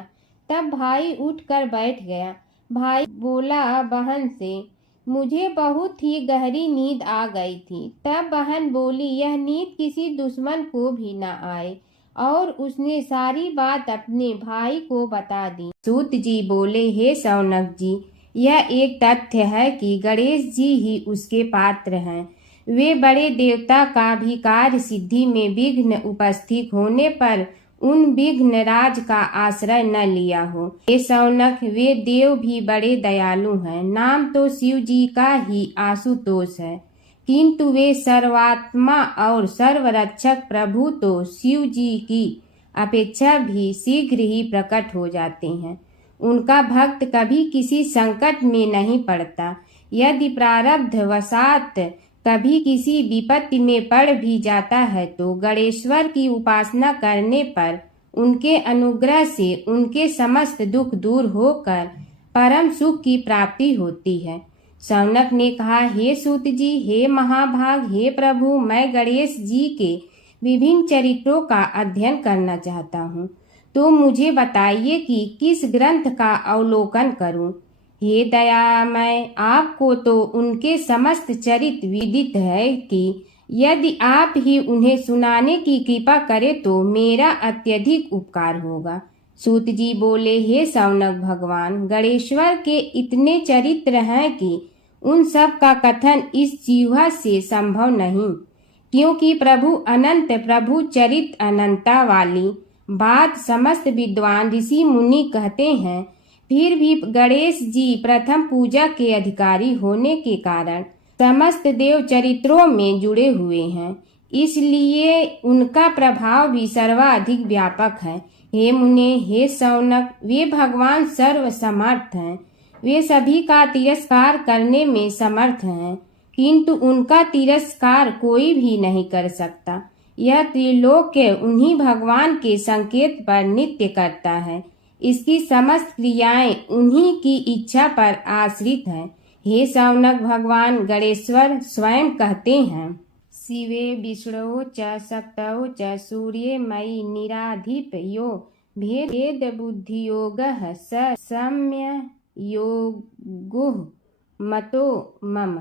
तब भाई उठकर बैठ गया। भाई बोला बहन से, मुझे बहुत ही गहरी नींद आ गई थी। तब बहन बोली, यह नींद किसी दुश्मन को भी न आए, और उसने सारी बात अपने भाई को बता दी। सूत जी बोले, हे शौनक जी, यह एक तथ्य है कि गणेश जी ही उसके पात्र हैं। वे बड़े देवता का भी कार्य सिद्धि में विघ्न उपस्थित होने पर उन विघ्न राज का आश्रय न लिया हो। हे शौनक, वे देव भी बड़े दयालु हैं। नाम तो शिव जी का ही आशुतोष है, किंतु वे सर्वात्मा और सर्वरक्षक प्रभु तो शिव जी की अपेक्षा भी शीघ्र ही प्रकट हो जाते हैं। उनका भक्त कभी किसी संकट में नहीं पड़ता। यदि प्रारब्ध वशात कभी किसी विपत्ति में पड़ भी जाता है तो गणेश्वर की उपासना करने पर उनके अनुग्रह से उनके समस्त दुख दूर होकर परम सुख की प्राप्ति होती है। शौनक ने कहा, हे सूत जी, हे महाभाग, हे प्रभु, मैं गणेश जी के विभिन्न चरित्रों का अध्ययन करना चाहता हूँ, तो मुझे बताइए कि किस ग्रंथ का अवलोकन करूं। हे दयामय, आपको तो उनके समस्त चरित्र विदित है कि यदि आप ही उन्हें सुनाने की कृपा करें तो मेरा अत्यधिक उपकार होगा। सूत जी बोले, हे शौनक भगवान, गणेश्वर के इतने चरित्र हैं कि उन सब का कथन इस जीवा से संभव नहीं, क्योंकि प्रभु अनंत, प्रभु चरित्र अनंता वाली बात समस्त विद्वान ऋषि मुनि कहते हैं। फिर भी गणेश जी प्रथम पूजा के अधिकारी होने के कारण समस्त देव चरित्रों में जुड़े हुए हैं, इसलिए उनका प्रभाव भी सर्वाधिक व्यापक है। हे मुने, हे शौनक, वे भगवान सर्व समर्थ हैं। वे सभी का तिरस्कार करने में समर्थ हैं, किंतु उनका तिरस्कार कोई भी नहीं कर सकता। यह त्रिलोक्य उन्हीं भगवान के संकेत पर नित्य करता है। इसकी समस्त क्रियाएं उन्हीं की इच्छा पर आश्रित हैं। हे शौनक भगवान गणेश्वर स्वयं कहते हैं, शिवे विष्णु च शक्तौ च सूर्ये मयि निराधिप यो भेद बुद्धि योगः स सम्य योगो मतो मम।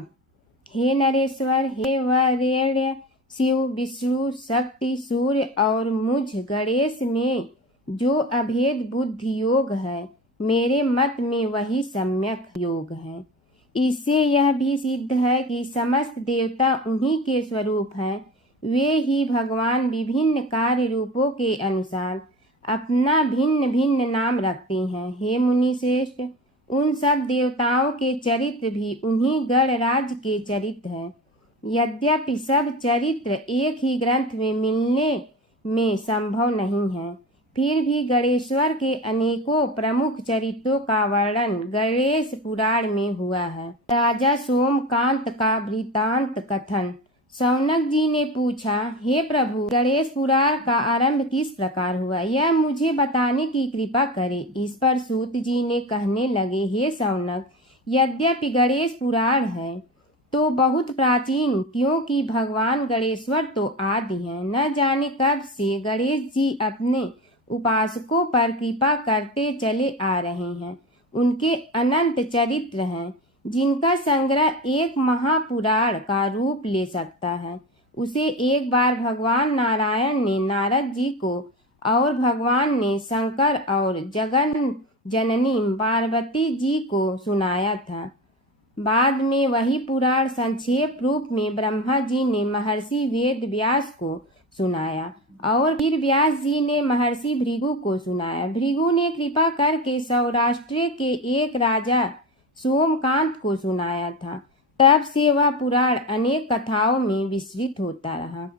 हे नरेश्वर, हे वरेण्य, शिव, विष्णु, शक्ति, सूर्य और मुझ गणेश में जो अभेद बुद्धि योग है, मेरे मत में वही सम्यक योग है। इससे यह भी सिद्ध है कि समस्त देवता उन्हीं के स्वरूप हैं। वे ही भगवान विभिन्न कार्य रूपों के अनुसार अपना भिन्न भिन्न नाम रखते हैं। हे मुनि श्रेष्ठ, उन सब देवताओं के चरित्र भी उन्हीं गणराज के चरित्र हैं। यद्यपि सब चरित्र एक ही ग्रंथ में मिलने में संभव नहीं है, फिर भी गणेश्वर के अनेकों प्रमुख चरित्रों का वर्णन गणेश पुराण में हुआ है। राजा सोमकांत का वृत्तांत कथन। शौनक जी ने पूछा, हे प्रभु, गणेश पुराण का आरंभ किस प्रकार हुआ, यह मुझे बताने की कृपा करे। इस पर सूत जी ने कहने लगे, हे शौनक, यद्यपि गणेश पुराण है तो बहुत प्राचीन, क्योंकि भगवान गणेश्वर तो आदि हैं। न जाने कब से गणेश जी अपने उपासकों पर कृपा करते चले आ रहे हैं। उनके अनंत चरित्र हैं, जिनका संग्रह एक महापुराण का रूप ले सकता है। उसे एक बार भगवान नारायण ने नारद जी को और भगवान ने शंकर और जगन जननी पार्वती जी को सुनाया था। बाद में वही पुराण संक्षेप रूप में ब्रह्मा जी ने महर्षि वेद व्यास को सुनाया और फिर व्यास जी ने महर्षि भृगु को सुनाया। भृगु ने कृपा करके सौराष्ट्र के एक राजा सोमकांत को सुनाया था। तब से वह पुराण अनेक कथाओं में विस्तृत होता रहा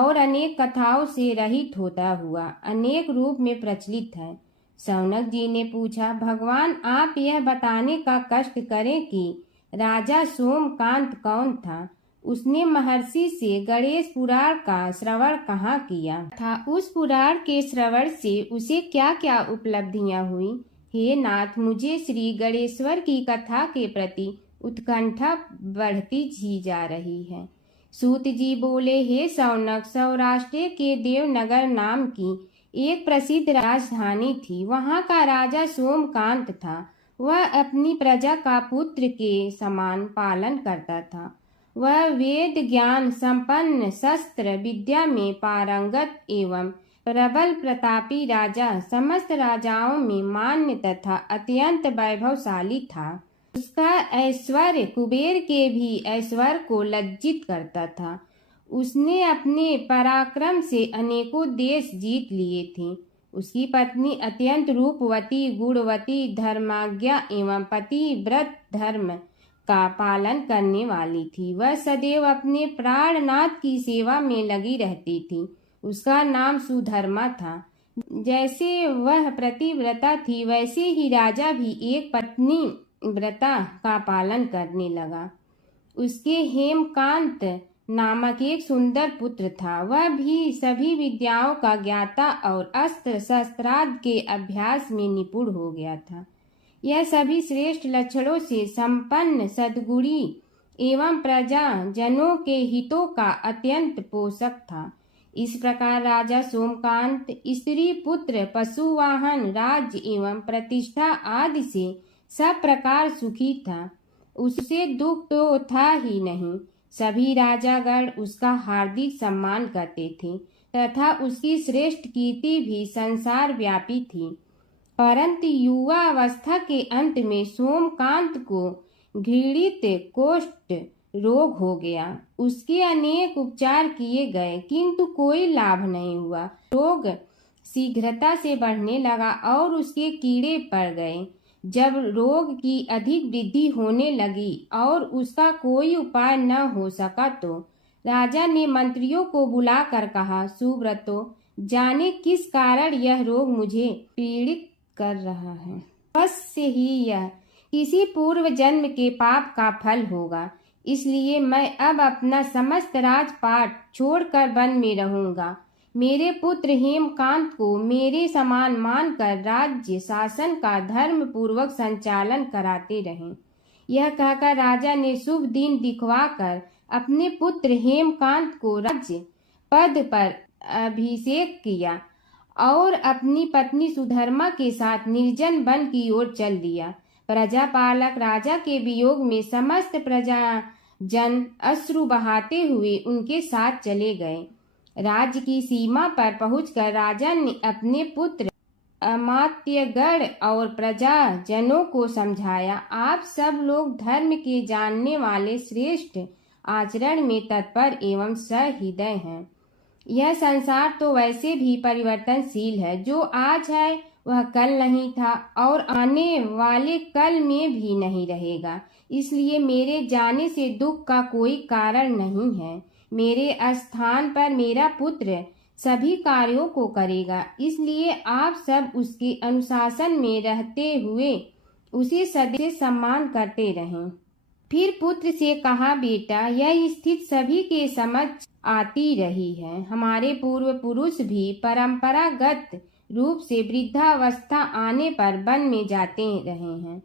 और अनेक कथाओं से रहित होता हुआ अनेक रूप में प्रचलित है। शौनक जी ने पूछा, भगवान, आप यह बताने का कष्ट करें कि राजा सोमकांत कौन था। उसने महर्षि से गणेश पुराण का श्रवण कहाँ किया था, उस पुराण के श्रवण से उसे क्या क्या उपलब्धियां हुई। हे नाथ, मुझे श्री गणेश्वर की कथा के प्रति उत्कंठा बढ़ती ही जा रही है। सूत जी बोले, हे शौनक, सौराष्ट्र के देवनगर नाम की एक प्रसिद्ध राजधानी थी। वहाँ का राजा सोमकांत था। वह अपनी प्रजा का पुत्र के समान पालन करता था। वह वेद ज्ञान संपन्न, शस्त्र विद्या में पारंगत एवं प्रबल प्रतापी राजा, समस्त राजाओं में मान्य तथा अत्यंत वैभवशाली था। उसका ऐश्वर्य कुबेर के भी ऐश्वर्य को लज्जित करता था। उसने अपने पराक्रम से अनेकों देश जीत लिए थे। उसकी पत्नी अत्यंत रूपवती, गुणवती, धर्माज्ञा एवं पतिव्रत धर्म का पालन करने वाली थी। वह सदैव अपने प्राणनाथ की सेवा में लगी रहती थी। उसका नाम सुधर्मा था। जैसे वह प्रतिव्रता थी, वैसे ही राजा भी एक पत्नी व्रता का पालन करने लगा। उसके हेमकांत नामक एक सुंदर पुत्र था। वह भी सभी विद्याओं का ज्ञाता और अस्त्र शस्त्रादि के अभ्यास में निपुण हो गया था। यह सभी श्रेष्ठ लक्षणों से संपन्न, सद्गुणी एवं प्रजा जनों के हितों का अत्यंत पोषक था। इस प्रकार राजा सोमकांत स्त्री पुत्र, पशुवाहन, राज्य एवं प्रतिष्ठा आदि से सब प्रकार सुखी था। उसे दुख तो था ही नहीं। सभी राजागण उसका हार्दिक सम्मान करते थे तथा उसकी श्रेष्ठ कीर्ति भी संसार व्यापी थी। परंतु युवा अवस्था के अंत में सोमकांत को घृणित कोष्ठ रोग हो गया। उसके अनेक उपचार किए गए किंतु कोई लाभ नहीं हुआ। रोग शीघ्रता से बढ़ने लगा और उसके कीड़े पड़ गए। जब रोग की अधिक वृद्धि होने लगी और उसका कोई उपाय न हो सका तो राजा ने मंत्रियों को बुलाकर कहा, सुव्रतो, जाने किस कारण यह रोग मुझे पीड़ित कर रहा है। अवश्य ही यह किसी पूर्व जन्म के पाप का फल होगा। इसलिए मैं अब अपना समस्त राजपाट छोड़कर वन में रहूंगा। मेरे पुत्र हेमकांत को मेरे समान मानकर राज्य शासन का धर्म पूर्वक संचालन कराते रहें। यह कहकर राजा ने शुभ दिन दिखवाकर अपने पुत्र हेमकांत को राज्य पद पर अभिषेक किया और अपनी पत्नी सुधर्मा के साथ निर्जन वन की ओर चल दिया। प्रजापालक राजा के वियोग में समस्त प्रजा जन अश्रु बहाते हुए उनके साथ चले गए। राज्य की सीमा पर पहुंचकर राजा ने अपने पुत्र अमात्यगण और प्रजा जनों को समझाया, आप सब लोग धर्म के जानने वाले, श्रेष्ठ आचरण में तत्पर एवं सहृदय हैं। यह संसार तो वैसे भी परिवर्तनशील है। जो आज है वह कल नहीं था और आने वाले कल में भी नहीं रहेगा। इसलिए मेरे जाने से दुख का कोई कारण नहीं है। मेरे स्थान पर मेरा पुत्र सभी कार्यों को करेगा। इसलिए आप सब उसके अनुशासन में रहते हुए उसे सदैव सम्मान करते रहें। फिर पुत्र से कहा, बेटा, यह स्थिति सभी के समझ आती रही है। हमारे पूर्व पुरुष भी परंपरागत रूप से वृद्धावस्था आने पर वन में जाते रहे हैं।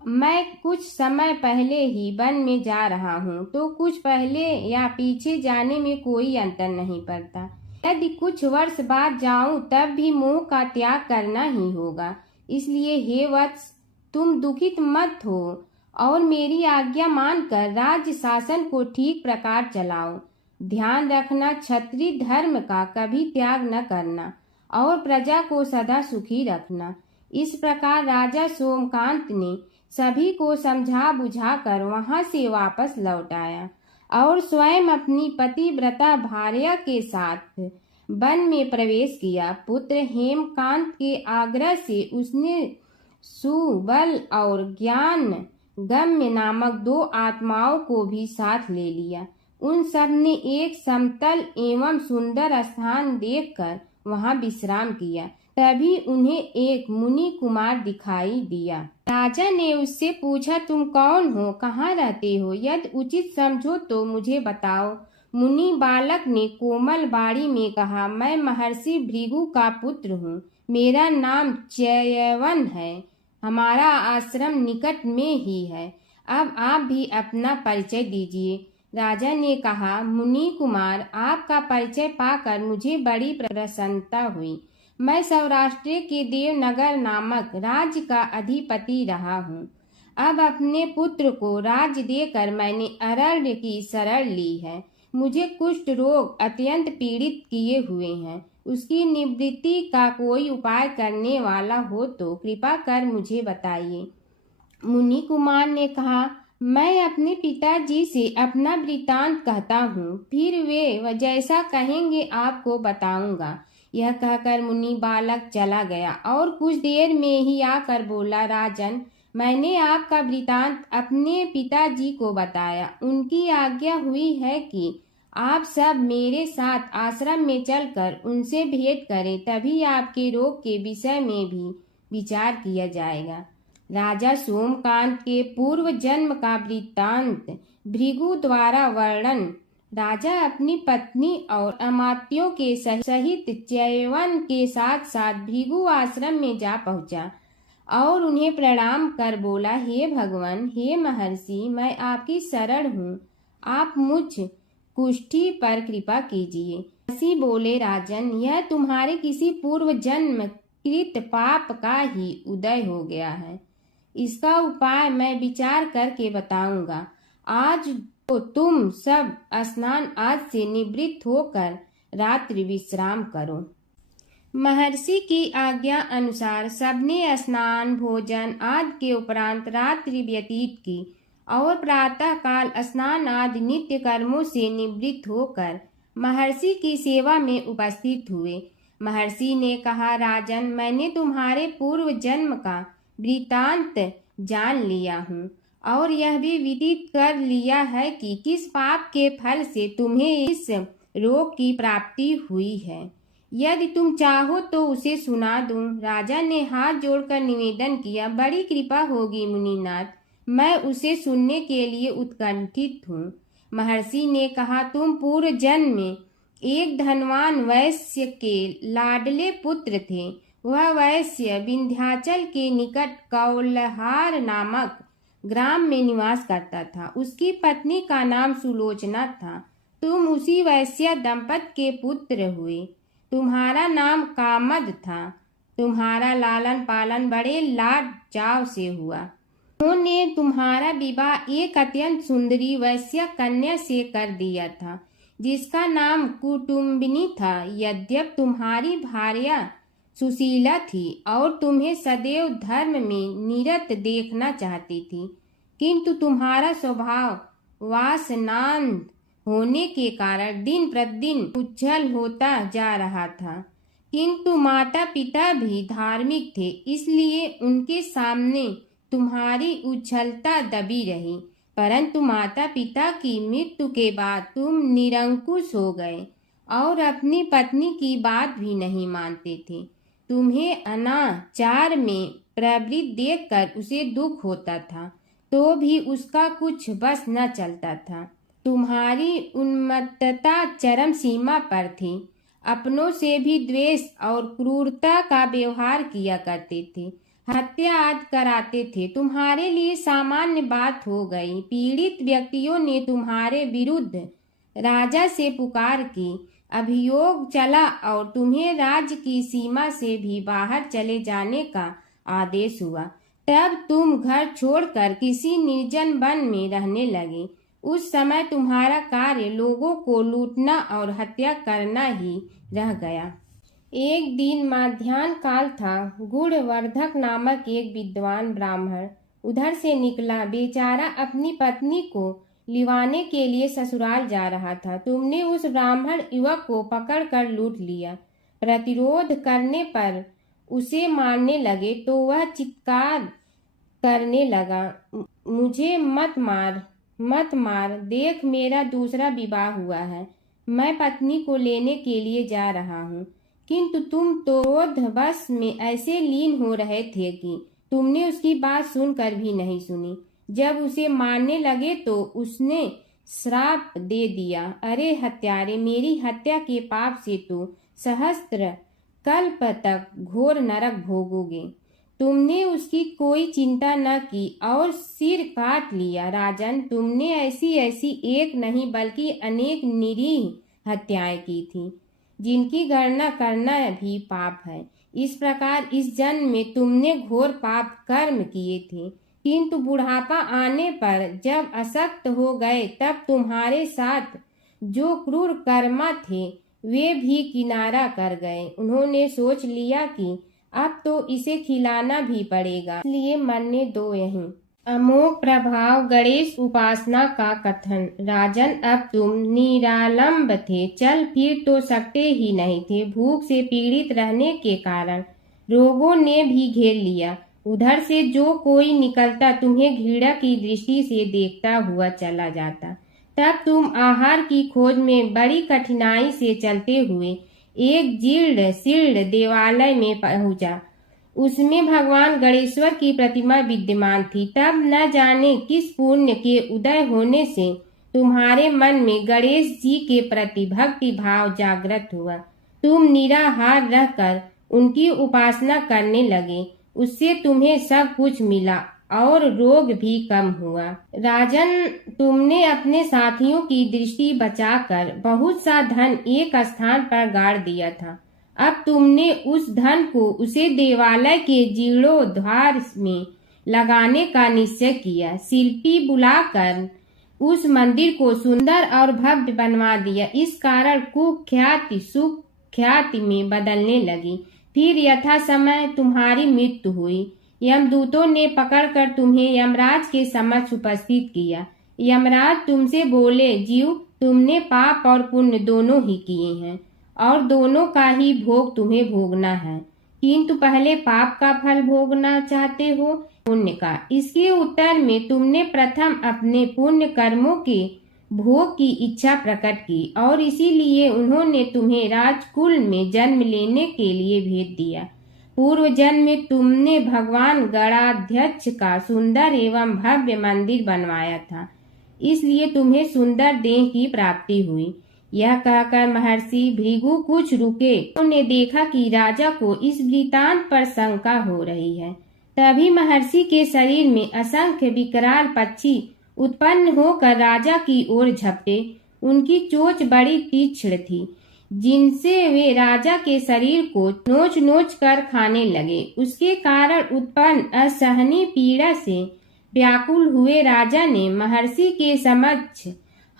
मैं कुछ समय पहले ही वन में जा रहा हूँ, तो कुछ पहले या पीछे जाने में कोई अंतर नहीं पड़ता। यदि कुछ वर्ष बाद जाऊं तब भी मोह का त्याग करना ही होगा। इसलिए हे वत्स, तुम दुखित मत हो और मेरी आज्ञा मानकर राज्य शासन को ठीक प्रकार चलाओ। ध्यान रखना, क्षत्रिय धर्म का कभी त्याग न करना और प्रजा को सदा सुखी रखना। इस प्रकार राजा सोमकांत ने सभी को समझा बुझाकर वहां से वापस लौट आया और स्वयं अपनी पतिव्रता भार्या के साथ वन में प्रवेश किया। पुत्र हेमकांत के आग्रह से उसने सुबल और ज्ञान गम्य नामक 2 आत्माओं को भी साथ ले लिया। उन सब ने एक समतल एवं सुंदर स्थान देखकर वहां विश्राम किया। तभी उन्हें एक मुनि कुमार दिखाई दिया। राजा ने उससे पूछा, तुम कौन हो, कहाँ रहते हो? यदि उचित समझो तो मुझे बताओ। मुनि बालक ने कोमल बाणी में कहा, मैं महर्षि भृगु का पुत्र हूँ। मेरा नाम च्यवन है। हमारा आश्रम निकट में ही है। अब आप भी अपना परिचय दीजिए। राजा ने कहा, मुनि कुमार, आपका परिचय पाकर मुझे बड़ी प्रसन्नता हुई। मैं सौराष्ट्र के देवनगर नामक राज्य का अधिपति रहा हूँ। अब अपने पुत्र को राज्य देकर मैंने अरण्य की शरण ली है। मुझे कुष्ठ रोग अत्यंत पीड़ित किए हुए हैं। उसकी निवृत्ति का कोई उपाय करने वाला हो तो कृपा कर मुझे बताइए। मुनि कुमार ने कहा, मैं अपने पिताजी से अपना वृतांत कहता हूँ, फिर वे जैसा कहेंगे आपको बताऊंगा। यह कहकर मुनि बालक चला गया और कुछ देर में ही आकर बोला, राजन, मैंने आपका वृतांत अपने पिताजी को बताया। उनकी आज्ञा हुई है कि आप सब मेरे साथ आश्रम में चलकर उनसे भेंट करें, तभी आपके रोग के विषय में भी विचार किया जाएगा। राजा सोमकांत के पूर्व जन्म का वृत्तांत भृगु द्वारा वर्णन। राजा अपनी पत्नी और अमात्यों के सहित च्यवन के साथ साथ भृगु आश्रम में जा पहुंचा और उन्हें प्रणाम कर बोला, हे भगवान, हे महर्षि, मैं आपकी शरण हूँ। आप मुझ कुष्ठी पर कृपा कीजिए। महर्षि बोले, राजन, यह तुम्हारे किसी पूर्व जन्म कृत पाप का ही उदय हो गया है। इसका उपाय मैं विचार करके बताऊंगा। आज तो तुम सब स्नान आज से निवृत्त होकर रात्रि विश्राम करो। महर्षि की आज्ञा अनुसार सबने स्नान भोजन आदि के उपरांत रात्रि व्यतीत की और प्रातः काल स्नान आदि नित्य कर्मों से निवृत्त होकर महर्षि की सेवा में उपस्थित हुए। महर्षि ने कहा, राजन, मैंने तुम्हारे पूर्व जन्म का वृतांत जान लिया हूँ और यह भी विदित कर लिया है कि किस पाप के फल से तुम्हें इस रोग की प्राप्ति हुई है। यदि तुम चाहो तो उसे सुना दूं। राजा ने हाथ जोड़कर निवेदन किया, बड़ी कृपा होगी मुनिनाथ, मैं उसे सुनने के लिए उत्कंठित हूँ। महर्षि ने कहा, तुम पूर्व जन्म में एक धनवान वैश्य के लाडले पुत्र थे। वह वैश्य विंध्याचल के निकट कौलहार नामक ग्राम में निवास करता था। उसकी पत्नी का नाम सुलोचना था। तुम उसी वैश्य दंपत के पुत्र हुए। तुम्हारा नाम कामद था। तुम्हारा लालन पालन बड़े लाड चाव से हुआ। उन्होंने तुम्हारा विवाह एक अत्यंत सुंदरी वैश्य कन्या से कर दिया था, जिसका नाम कुटुम्बिनी था। यद्यप तुम्हारी भार्या सुशीला थी और तुम्हें सदैव धर्म में निरत देखना चाहती थी, किंतु तुम्हारा स्वभाव वासनांध होने के कारण दिन प्रतिदिन उज्जवल होता जा रहा था। किंतु माता पिता भी धार्मिक थे, इसलिए उनके सामने तुम्हारी उज्ज्वलता दबी रही। परंतु माता पिता की मृत्यु के बाद तुम निरंकुश हो गए और अपनी पत्नी की बात भी नहीं मानते थे। तुम्हें अनाचार में प्रवृत्त देखकर उसे दुख होता था, तो भी उसका कुछ बस न चलता था। तुम्हारी उन्मत्तता चरम सीमा पर थी। अपनों से भी द्वेष और क्रूरता का व्यवहार किया करते थे। हत्या आदि कराते थे। तुम्हारे लिए सामान्य बात हो गई। पीड़ित व्यक्तियों ने तुम्हारे विरुद्ध राजा से पुकार की। अभियोग चला और तुम्हें राज्य की सीमा से भी बाहर चले जाने का आदेश हुआ। तब तुम घर छोड़कर किसी निर्जन वन में रहने लगे। उस समय तुम्हारा कार्य लोगों को लूटना और हत्या करना ही रह गया। एक दिन माध्याह्न काल था। गुणवर्धक नामक एक विद्वान ब्राह्मण उधर से निकला। बेचारा अपनी पत्नी को लिवाने के लिए ससुराल जा रहा था। तुमने उस ब्राह्मण युवक को पकड़कर लूट लिया। प्रतिरोध करने पर उसे मारने लगे तो वह चित्कार करने लगा, मुझे मत मार, मत मार, देख मेरा दूसरा विवाह हुआ है। मैं पत्नी को लेने के लिए जा रहा हूँ। किंतु तुम तो क्रोधवश में ऐसे लीन हो रहे थे कि तुमने उसकी बात सुनकर भी नहीं सुनी। जब उसे मारने लगे तो उसने श्राप दे दिया, अरे हत्यारे, मेरी हत्या के पाप से तो सहस्त्र कल्प तक घोर नरक भोगोगे। तुमने उसकी कोई चिंता न की और सिर काट लिया। राजन, तुमने ऐसी ऐसी एक नहीं बल्कि अनेक निरीह हत्याएं की थी, जिनकी गणना करना भी पाप है। इस प्रकार इस जन्म में तुमने घोर पाप कर्म किए थे, किंतु बुढ़ापा आने पर जब अशक्त हो गए तब तुम्हारे साथ जो क्रूर कर्मा थे वे भी किनारा कर गए। उन्होंने सोच लिया कि अब तो इसे खिलाना भी पड़ेगा, इसलिए मरने दो यहीं। अमोघ प्रभाव गणेश उपासना का कथन। राजन, अब तुम निरालंब थे, चल फिर तो सकते ही नहीं थे। भूख से पीड़ित रहने के कारण रोगों ने भी घेर लिया। उधर से जो कोई निकलता तुम्हें घृणा की दृष्टि से देखता हुआ चला जाता। तब तुम आहार की खोज में बड़ी कठिनाई से चलते हुए एक जीर्ण शीर्ण देवालय में पहुंचा। उसमें भगवान गणेश्वर की प्रतिमा विद्यमान थी। तब न जाने किस पुण्य के उदय होने से तुम्हारे मन में गणेश जी के प्रति भक्ति भाव जागृत हुआ। तुम निराहार रहकर उनकी उपासना करने लगे। उससे तुम्हें सब कुछ मिला और रोग भी कम हुआ। राजन, तुमने अपने साथियों की दृष्टि बचाकर बहुत सा धन एक स्थान पर गाड़ दिया था। अब तुमने उस धन को उसे देवालय के जीर्णोद्धार में लगाने का निश्चय किया। शिल्पी बुलाकर उस मंदिर को सुंदर और भव्य बनवा दिया। इस कारण कुख्याति सुख्याति में बदलने लगी। फिर यथा समय तुम्हारी मृत्यु हुई। यमदूतों ने पकड़कर तुम्हें यमराज के समक्ष उपस्थित किया। यमराज तुमसे बोले, जीव, तुमने पाप और पुण्य दोनों ही किए हैं और दोनों का ही भोग तुम्हें भोगना है, किंतु पहले पाप का फल भोगना चाहते हो पुण्य का। इसके उत्तर में तुमने प्रथम अपने पुण्य कर्मों के भोग की इच्छा प्रकट की और इसीलिए उन्होंने तुम्हें राजकुल में जन्म लेने के लिए भेज दिया। पूर्व जन्म में तुमने भगवान गणाध्यक्ष का सुंदर एवं भव्य मंदिर बनवाया था, इसलिए तुम्हें सुंदर देह की प्राप्ति हुई। यह कहकर महर्षि भृगु कुछ रुके। उन्होंने देखा कि राजा को इस वृतांत पर शंका हो रही है। तभी महर्षि के शरीर में असंख्य विकराल पक्षी उत्पन्न होकर राजा की ओर झपटे। उनकी चोंच बड़ी तीक्ष्ण थी, जिनसे वे राजा के शरीर को नोच नोच कर खाने लगे। उसके कारण उत्पन्न असहनीय पीड़ा से व्याकुल हुए राजा ने महर्षि के समक्ष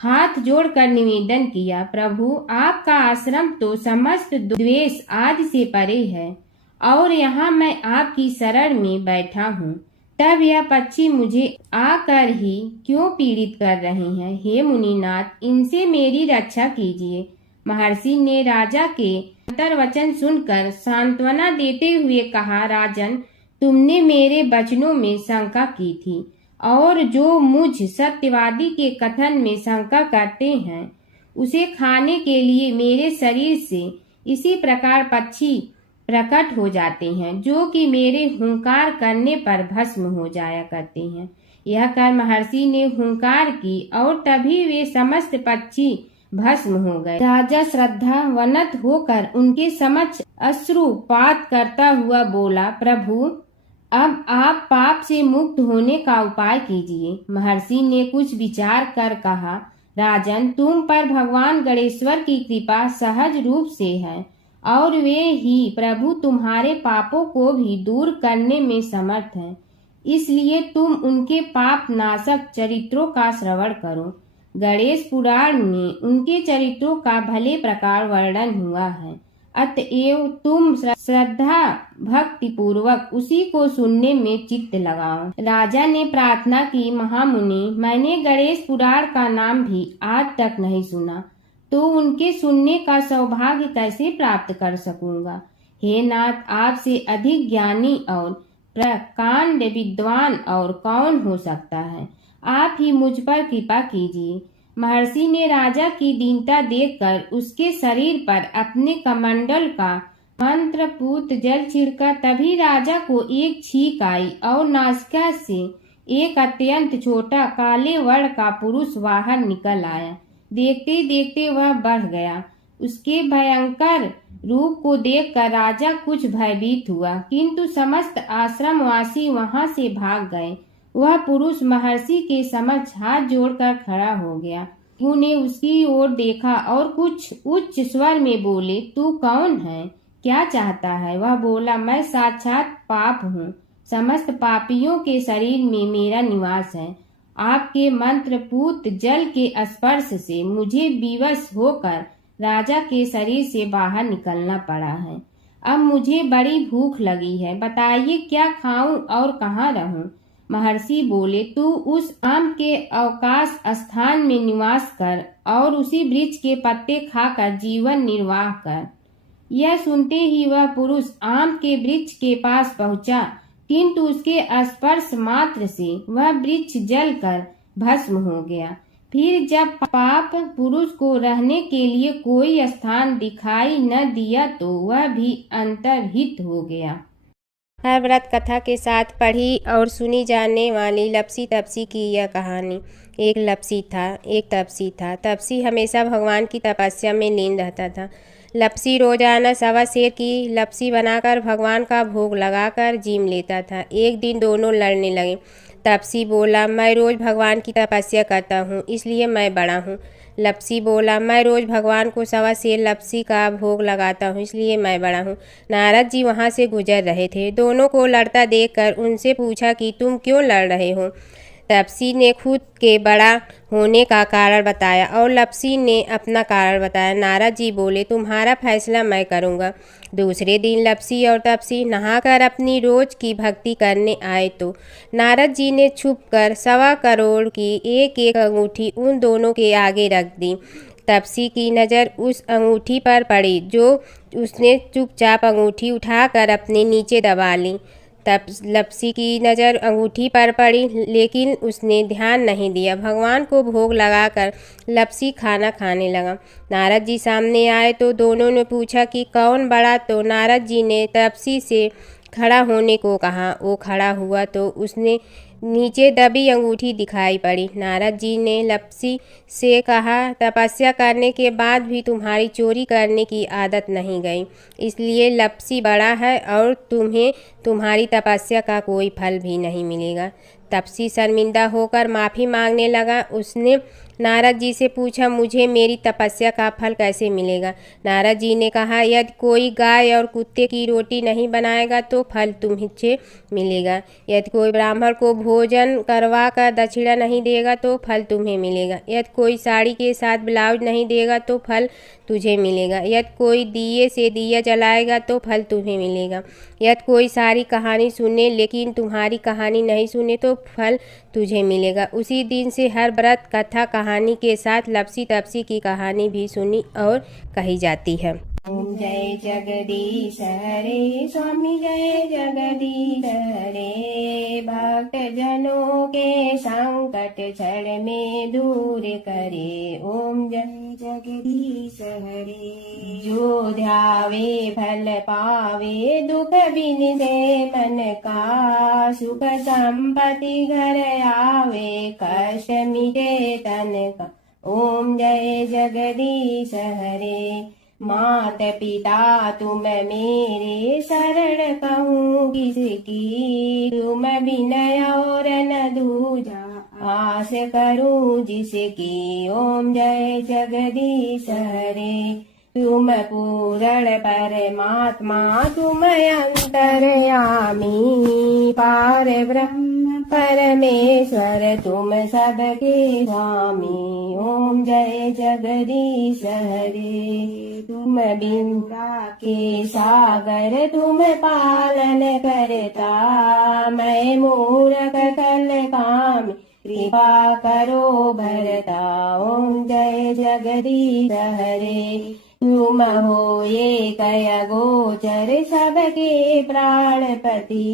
हाथ जोड़कर निवेदन किया, प्रभु, आपका आश्रम तो समस्त द्वेष आदि से परे है और यहाँ मैं आपकी शरण में बैठा हूँ। तब यह पक्षी मुझे आकर ही क्यों पीड़ित कर रहे हैं? हे मुनिनाथ, इनसे मेरी रक्षा कीजिए। महर्षि ने राजा के अंतर्वचन सुनकर सांत्वना देते हुए कहा, राजन, तुमने मेरे वचनों में शंका की थी और जो मुझ सत्यवादी के कथन में शंका करते हैं उसे खाने के लिए मेरे शरीर से इसी प्रकार पक्षी प्रकट हो जाते हैं, जो कि मेरे हुंकार करने पर भस्म हो जाया करते हैं। यह कर महर्षि ने हुंकार की और तभी वे समस्त पक्षी भस्म हो गए। राजा श्रद्धावनत होकर उनके समक्ष अश्रुपात करता हुआ बोला, प्रभु, अब आप पाप से मुक्त होने का उपाय कीजिए। महर्षि ने कुछ विचार कर कहा, राजन, तुम पर भगवान गणेश्वर की कृपा सहज रूप से है और वे ही प्रभु तुम्हारे पापों को भी दूर करने में समर्थ हैं। इसलिए तुम उनके पाप नाशक चरित्रों का श्रवण करो। गणेश पुराण में उनके चरित्रों का भले प्रकार वर्णन हुआ है, अतएव तुम श्रद्धा भक्ति पूर्वक उसी को सुनने में चित्त लगाओ। राजा ने प्रार्थना की, महामुनि, मैंने गणेश पुराण का नाम भी आज तक नहीं सुना, तो उनके सुनने का सौभाग्य कैसे प्राप्त कर सकूंगा? हे नाथ, आपसे अधिक ज्ञानी और प्रकांड विद्वान और कौन हो सकता है? आप ही मुझ पर कृपा कीजिए। महर्षि ने राजा की दीनता देखकर उसके शरीर पर अपने कमंडल का मंत्रपूत जल छिड़का। तभी राजा को एक छींक आई और नासिका से एक अत्यंत छोटा काले वर्ण का पुरुष बाहर निकल आया। देखते देखते वह बढ़ गया। उसके भयंकर रूप को देखकर राजा कुछ भयभीत हुआ, किंतु समस्त आश्रमवासी वहां से भाग गए। वह पुरुष महर्षि के समक्ष हाथ जोड़कर खड़ा हो गया। उन्हें उसकी ओर देखा और कुछ उच्च स्वर में बोले, तू कौन है, क्या चाहता है? वह बोला, मैं साक्षात पाप हूँ। समस्त पापियों के शरीर में मेरा निवास है। आपके मंत्रपूत जल के स्पर्श से मुझे विवश होकर राजा के शरीर से बाहर निकलना पड़ा है। अब मुझे बड़ी भूख लगी है, बताइए क्या खाऊं और कहाँ रहूं? महर्षि बोले, तू उस आम के अवकाश स्थान में निवास कर और उसी वृक्ष के पत्ते खाकर जीवन निर्वाह कर। यह सुनते ही वह पुरुष आम के वृक्ष के पास पहुंचा, किंतु उसके स्पर्श मात्र से वह वृक्ष जलकर भस्म हो गया। फिर जब पाप पुरुष को रहने के लिए कोई स्थान दिखाई न दिया तो वह भी अंतर्हित हो गया। हर व्रत कथा के साथ पढ़ी और सुनी जाने वाली लपसी तपसी की यह कहानी। एक लपसी था, एक तपसी था। तपसी हमेशा भगवान की तपस्या में लीन रहता था। लपसी रोजाना सवा सेर की लपसी बनाकर भगवान का भोग लगाकर जीम लेता था। एक दिन दोनों लड़ने लगे। तपसी बोला, मैं रोज भगवान की तपस्या करता हूँ, इसलिए मैं बड़ा हूँ। लपसी बोला, मैं रोज भगवान को सवा सेर लपसी का भोग लगाता हूँ, इसलिए मैं बड़ा हूँ। नारद जी वहाँ से गुजर रहे थे। दोनों को लड़ता देखकर उनसे पूछा कि तुम क्यों लड़ रहे हो? तपसी ने खुद के बड़ा होने का कारण बताया और लपसी ने अपना कारण बताया। नारद जी बोले, तुम्हारा फैसला मैं करूँगा। दूसरे दिन लपसी और तपसी नहाकर अपनी रोज की भक्ति करने आए तो नारद जी ने छुपकर 1.25 करोड़ की एक एक अंगूठी उन दोनों के आगे रख दी। तपसी की नज़र उस अंगूठी पर पड़ी जो उसने चुपचाप अंगूठी उठाकर अपने नीचे दबा ली। तब लपसी की नज़र अंगूठी पर पड़ी, लेकिन उसने ध्यान नहीं दिया। भगवान को भोग लगाकर लपसी खाना खाने लगा। नारद जी सामने आए तो दोनों ने पूछा कि कौन बड़ा, तो नारद जी ने तपसी से खड़ा होने को कहा। वो खड़ा हुआ तो उसने नीचे दबी अंगूठी दिखाई पड़ी। नारद जी ने लपसी से कहा, तपस्या करने के बाद भी तुम्हारी चोरी करने की आदत नहीं गई, इसलिए लपसी बड़ा है और तुम्हें तुम्हारी तपस्या का कोई फल भी नहीं मिलेगा। तपसी शर्मिंदा होकर माफ़ी मांगने लगा। उसने नारद जी से पूछा, मुझे मेरी तपस्या का फल कैसे मिलेगा? नारद जी ने कहा, यदि कोई गाय और कुत्ते की रोटी नहीं बनाएगा तो फल तुम्हें मिलेगा। यदि कोई ब्राह्मण को भोजन करवा कर दक्षिणा नहीं देगा तो फल तुम्हें मिलेगा। यदि कोई साड़ी के साथ ब्लाउज नहीं देगा तो फल तुझे मिलेगा। यदि कोई दिए से दिया जलाएगा तो फल तुम्हें मिलेगा। यदि कोई सारी कहानी सुने लेकिन तुम्हारी कहानी नहीं सुने तो फल तुझे मिलेगा। उसी दिन से हर व्रत कथा कहानी के साथ लपसी तपसी की कहानी भी सुनी और कही जाती है। ओम जय जगदीश हरे, स्वामी जय जगदीश हरे। भक्त जनों के संकट क्षण में दूर करे। ओम जय जगदीश हरे। जो ध्यावे फल पावे, दुख बिन दे मन का। सुख संपत्ति घर आवे, कष्ट मिटे तन का। ओम जय जगदीश हरे। मात पिता तुम मेरे, शरण कहूँ किसकी। तुम विनय और न दूजा, आस करूँ जिसकी। ओम जय जगदीश हरे। तुम पूर्ण परमात्मा, तुम अंतर्यामी। पार ब्रह्म परमेश्वर, तुम सबके स्वामी। ओम जय जगदीश हरे। तुम बिंदा के सागर, तुम पालन करता। मैं मूर्ख कल काम, कृपा करो भरता। ओम जय जगदीश हरे। तुम हो ये कय गोचर, सबके प्राणपति।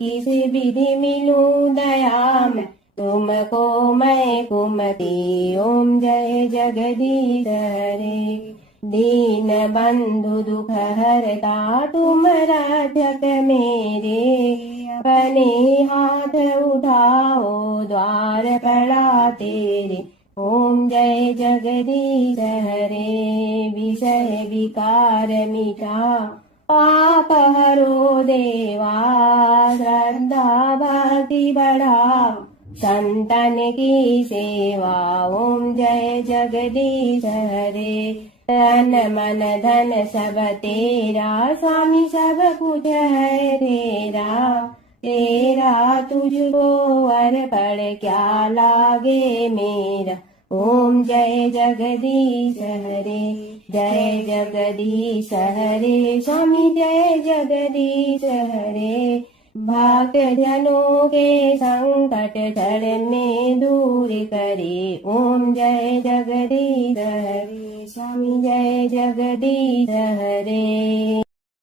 किस विधि मिलूं दया में, तुमको मैं कुमति। ओम जय जगदीश हरे। दीन बंधु दुख हरता, तुम रक्षक मेरे। अपने हाथ उठाओ, द्वार पड़ा तेरे। ओम जय जगदीश हरे, विषय विकार मिटा, पाप हरो देवा, श्रद्धा भक्ति बढ़ा, संतन की सेवा। ओम जय जगदीश हरे, तन मन धन सब तेरा, स्वामी सब कुछ है तेरा, तेरा तुझको अर्पण क्या लागे मेरा। ओम जय जगदीश हरे, जय जगदीश हरे, स्वामी जय जगदीश हरे, भक्त जनों के संकट क्षण में दूर करे। ओम जय जगदीश हरे, स्वामी जय जगदीश हरे।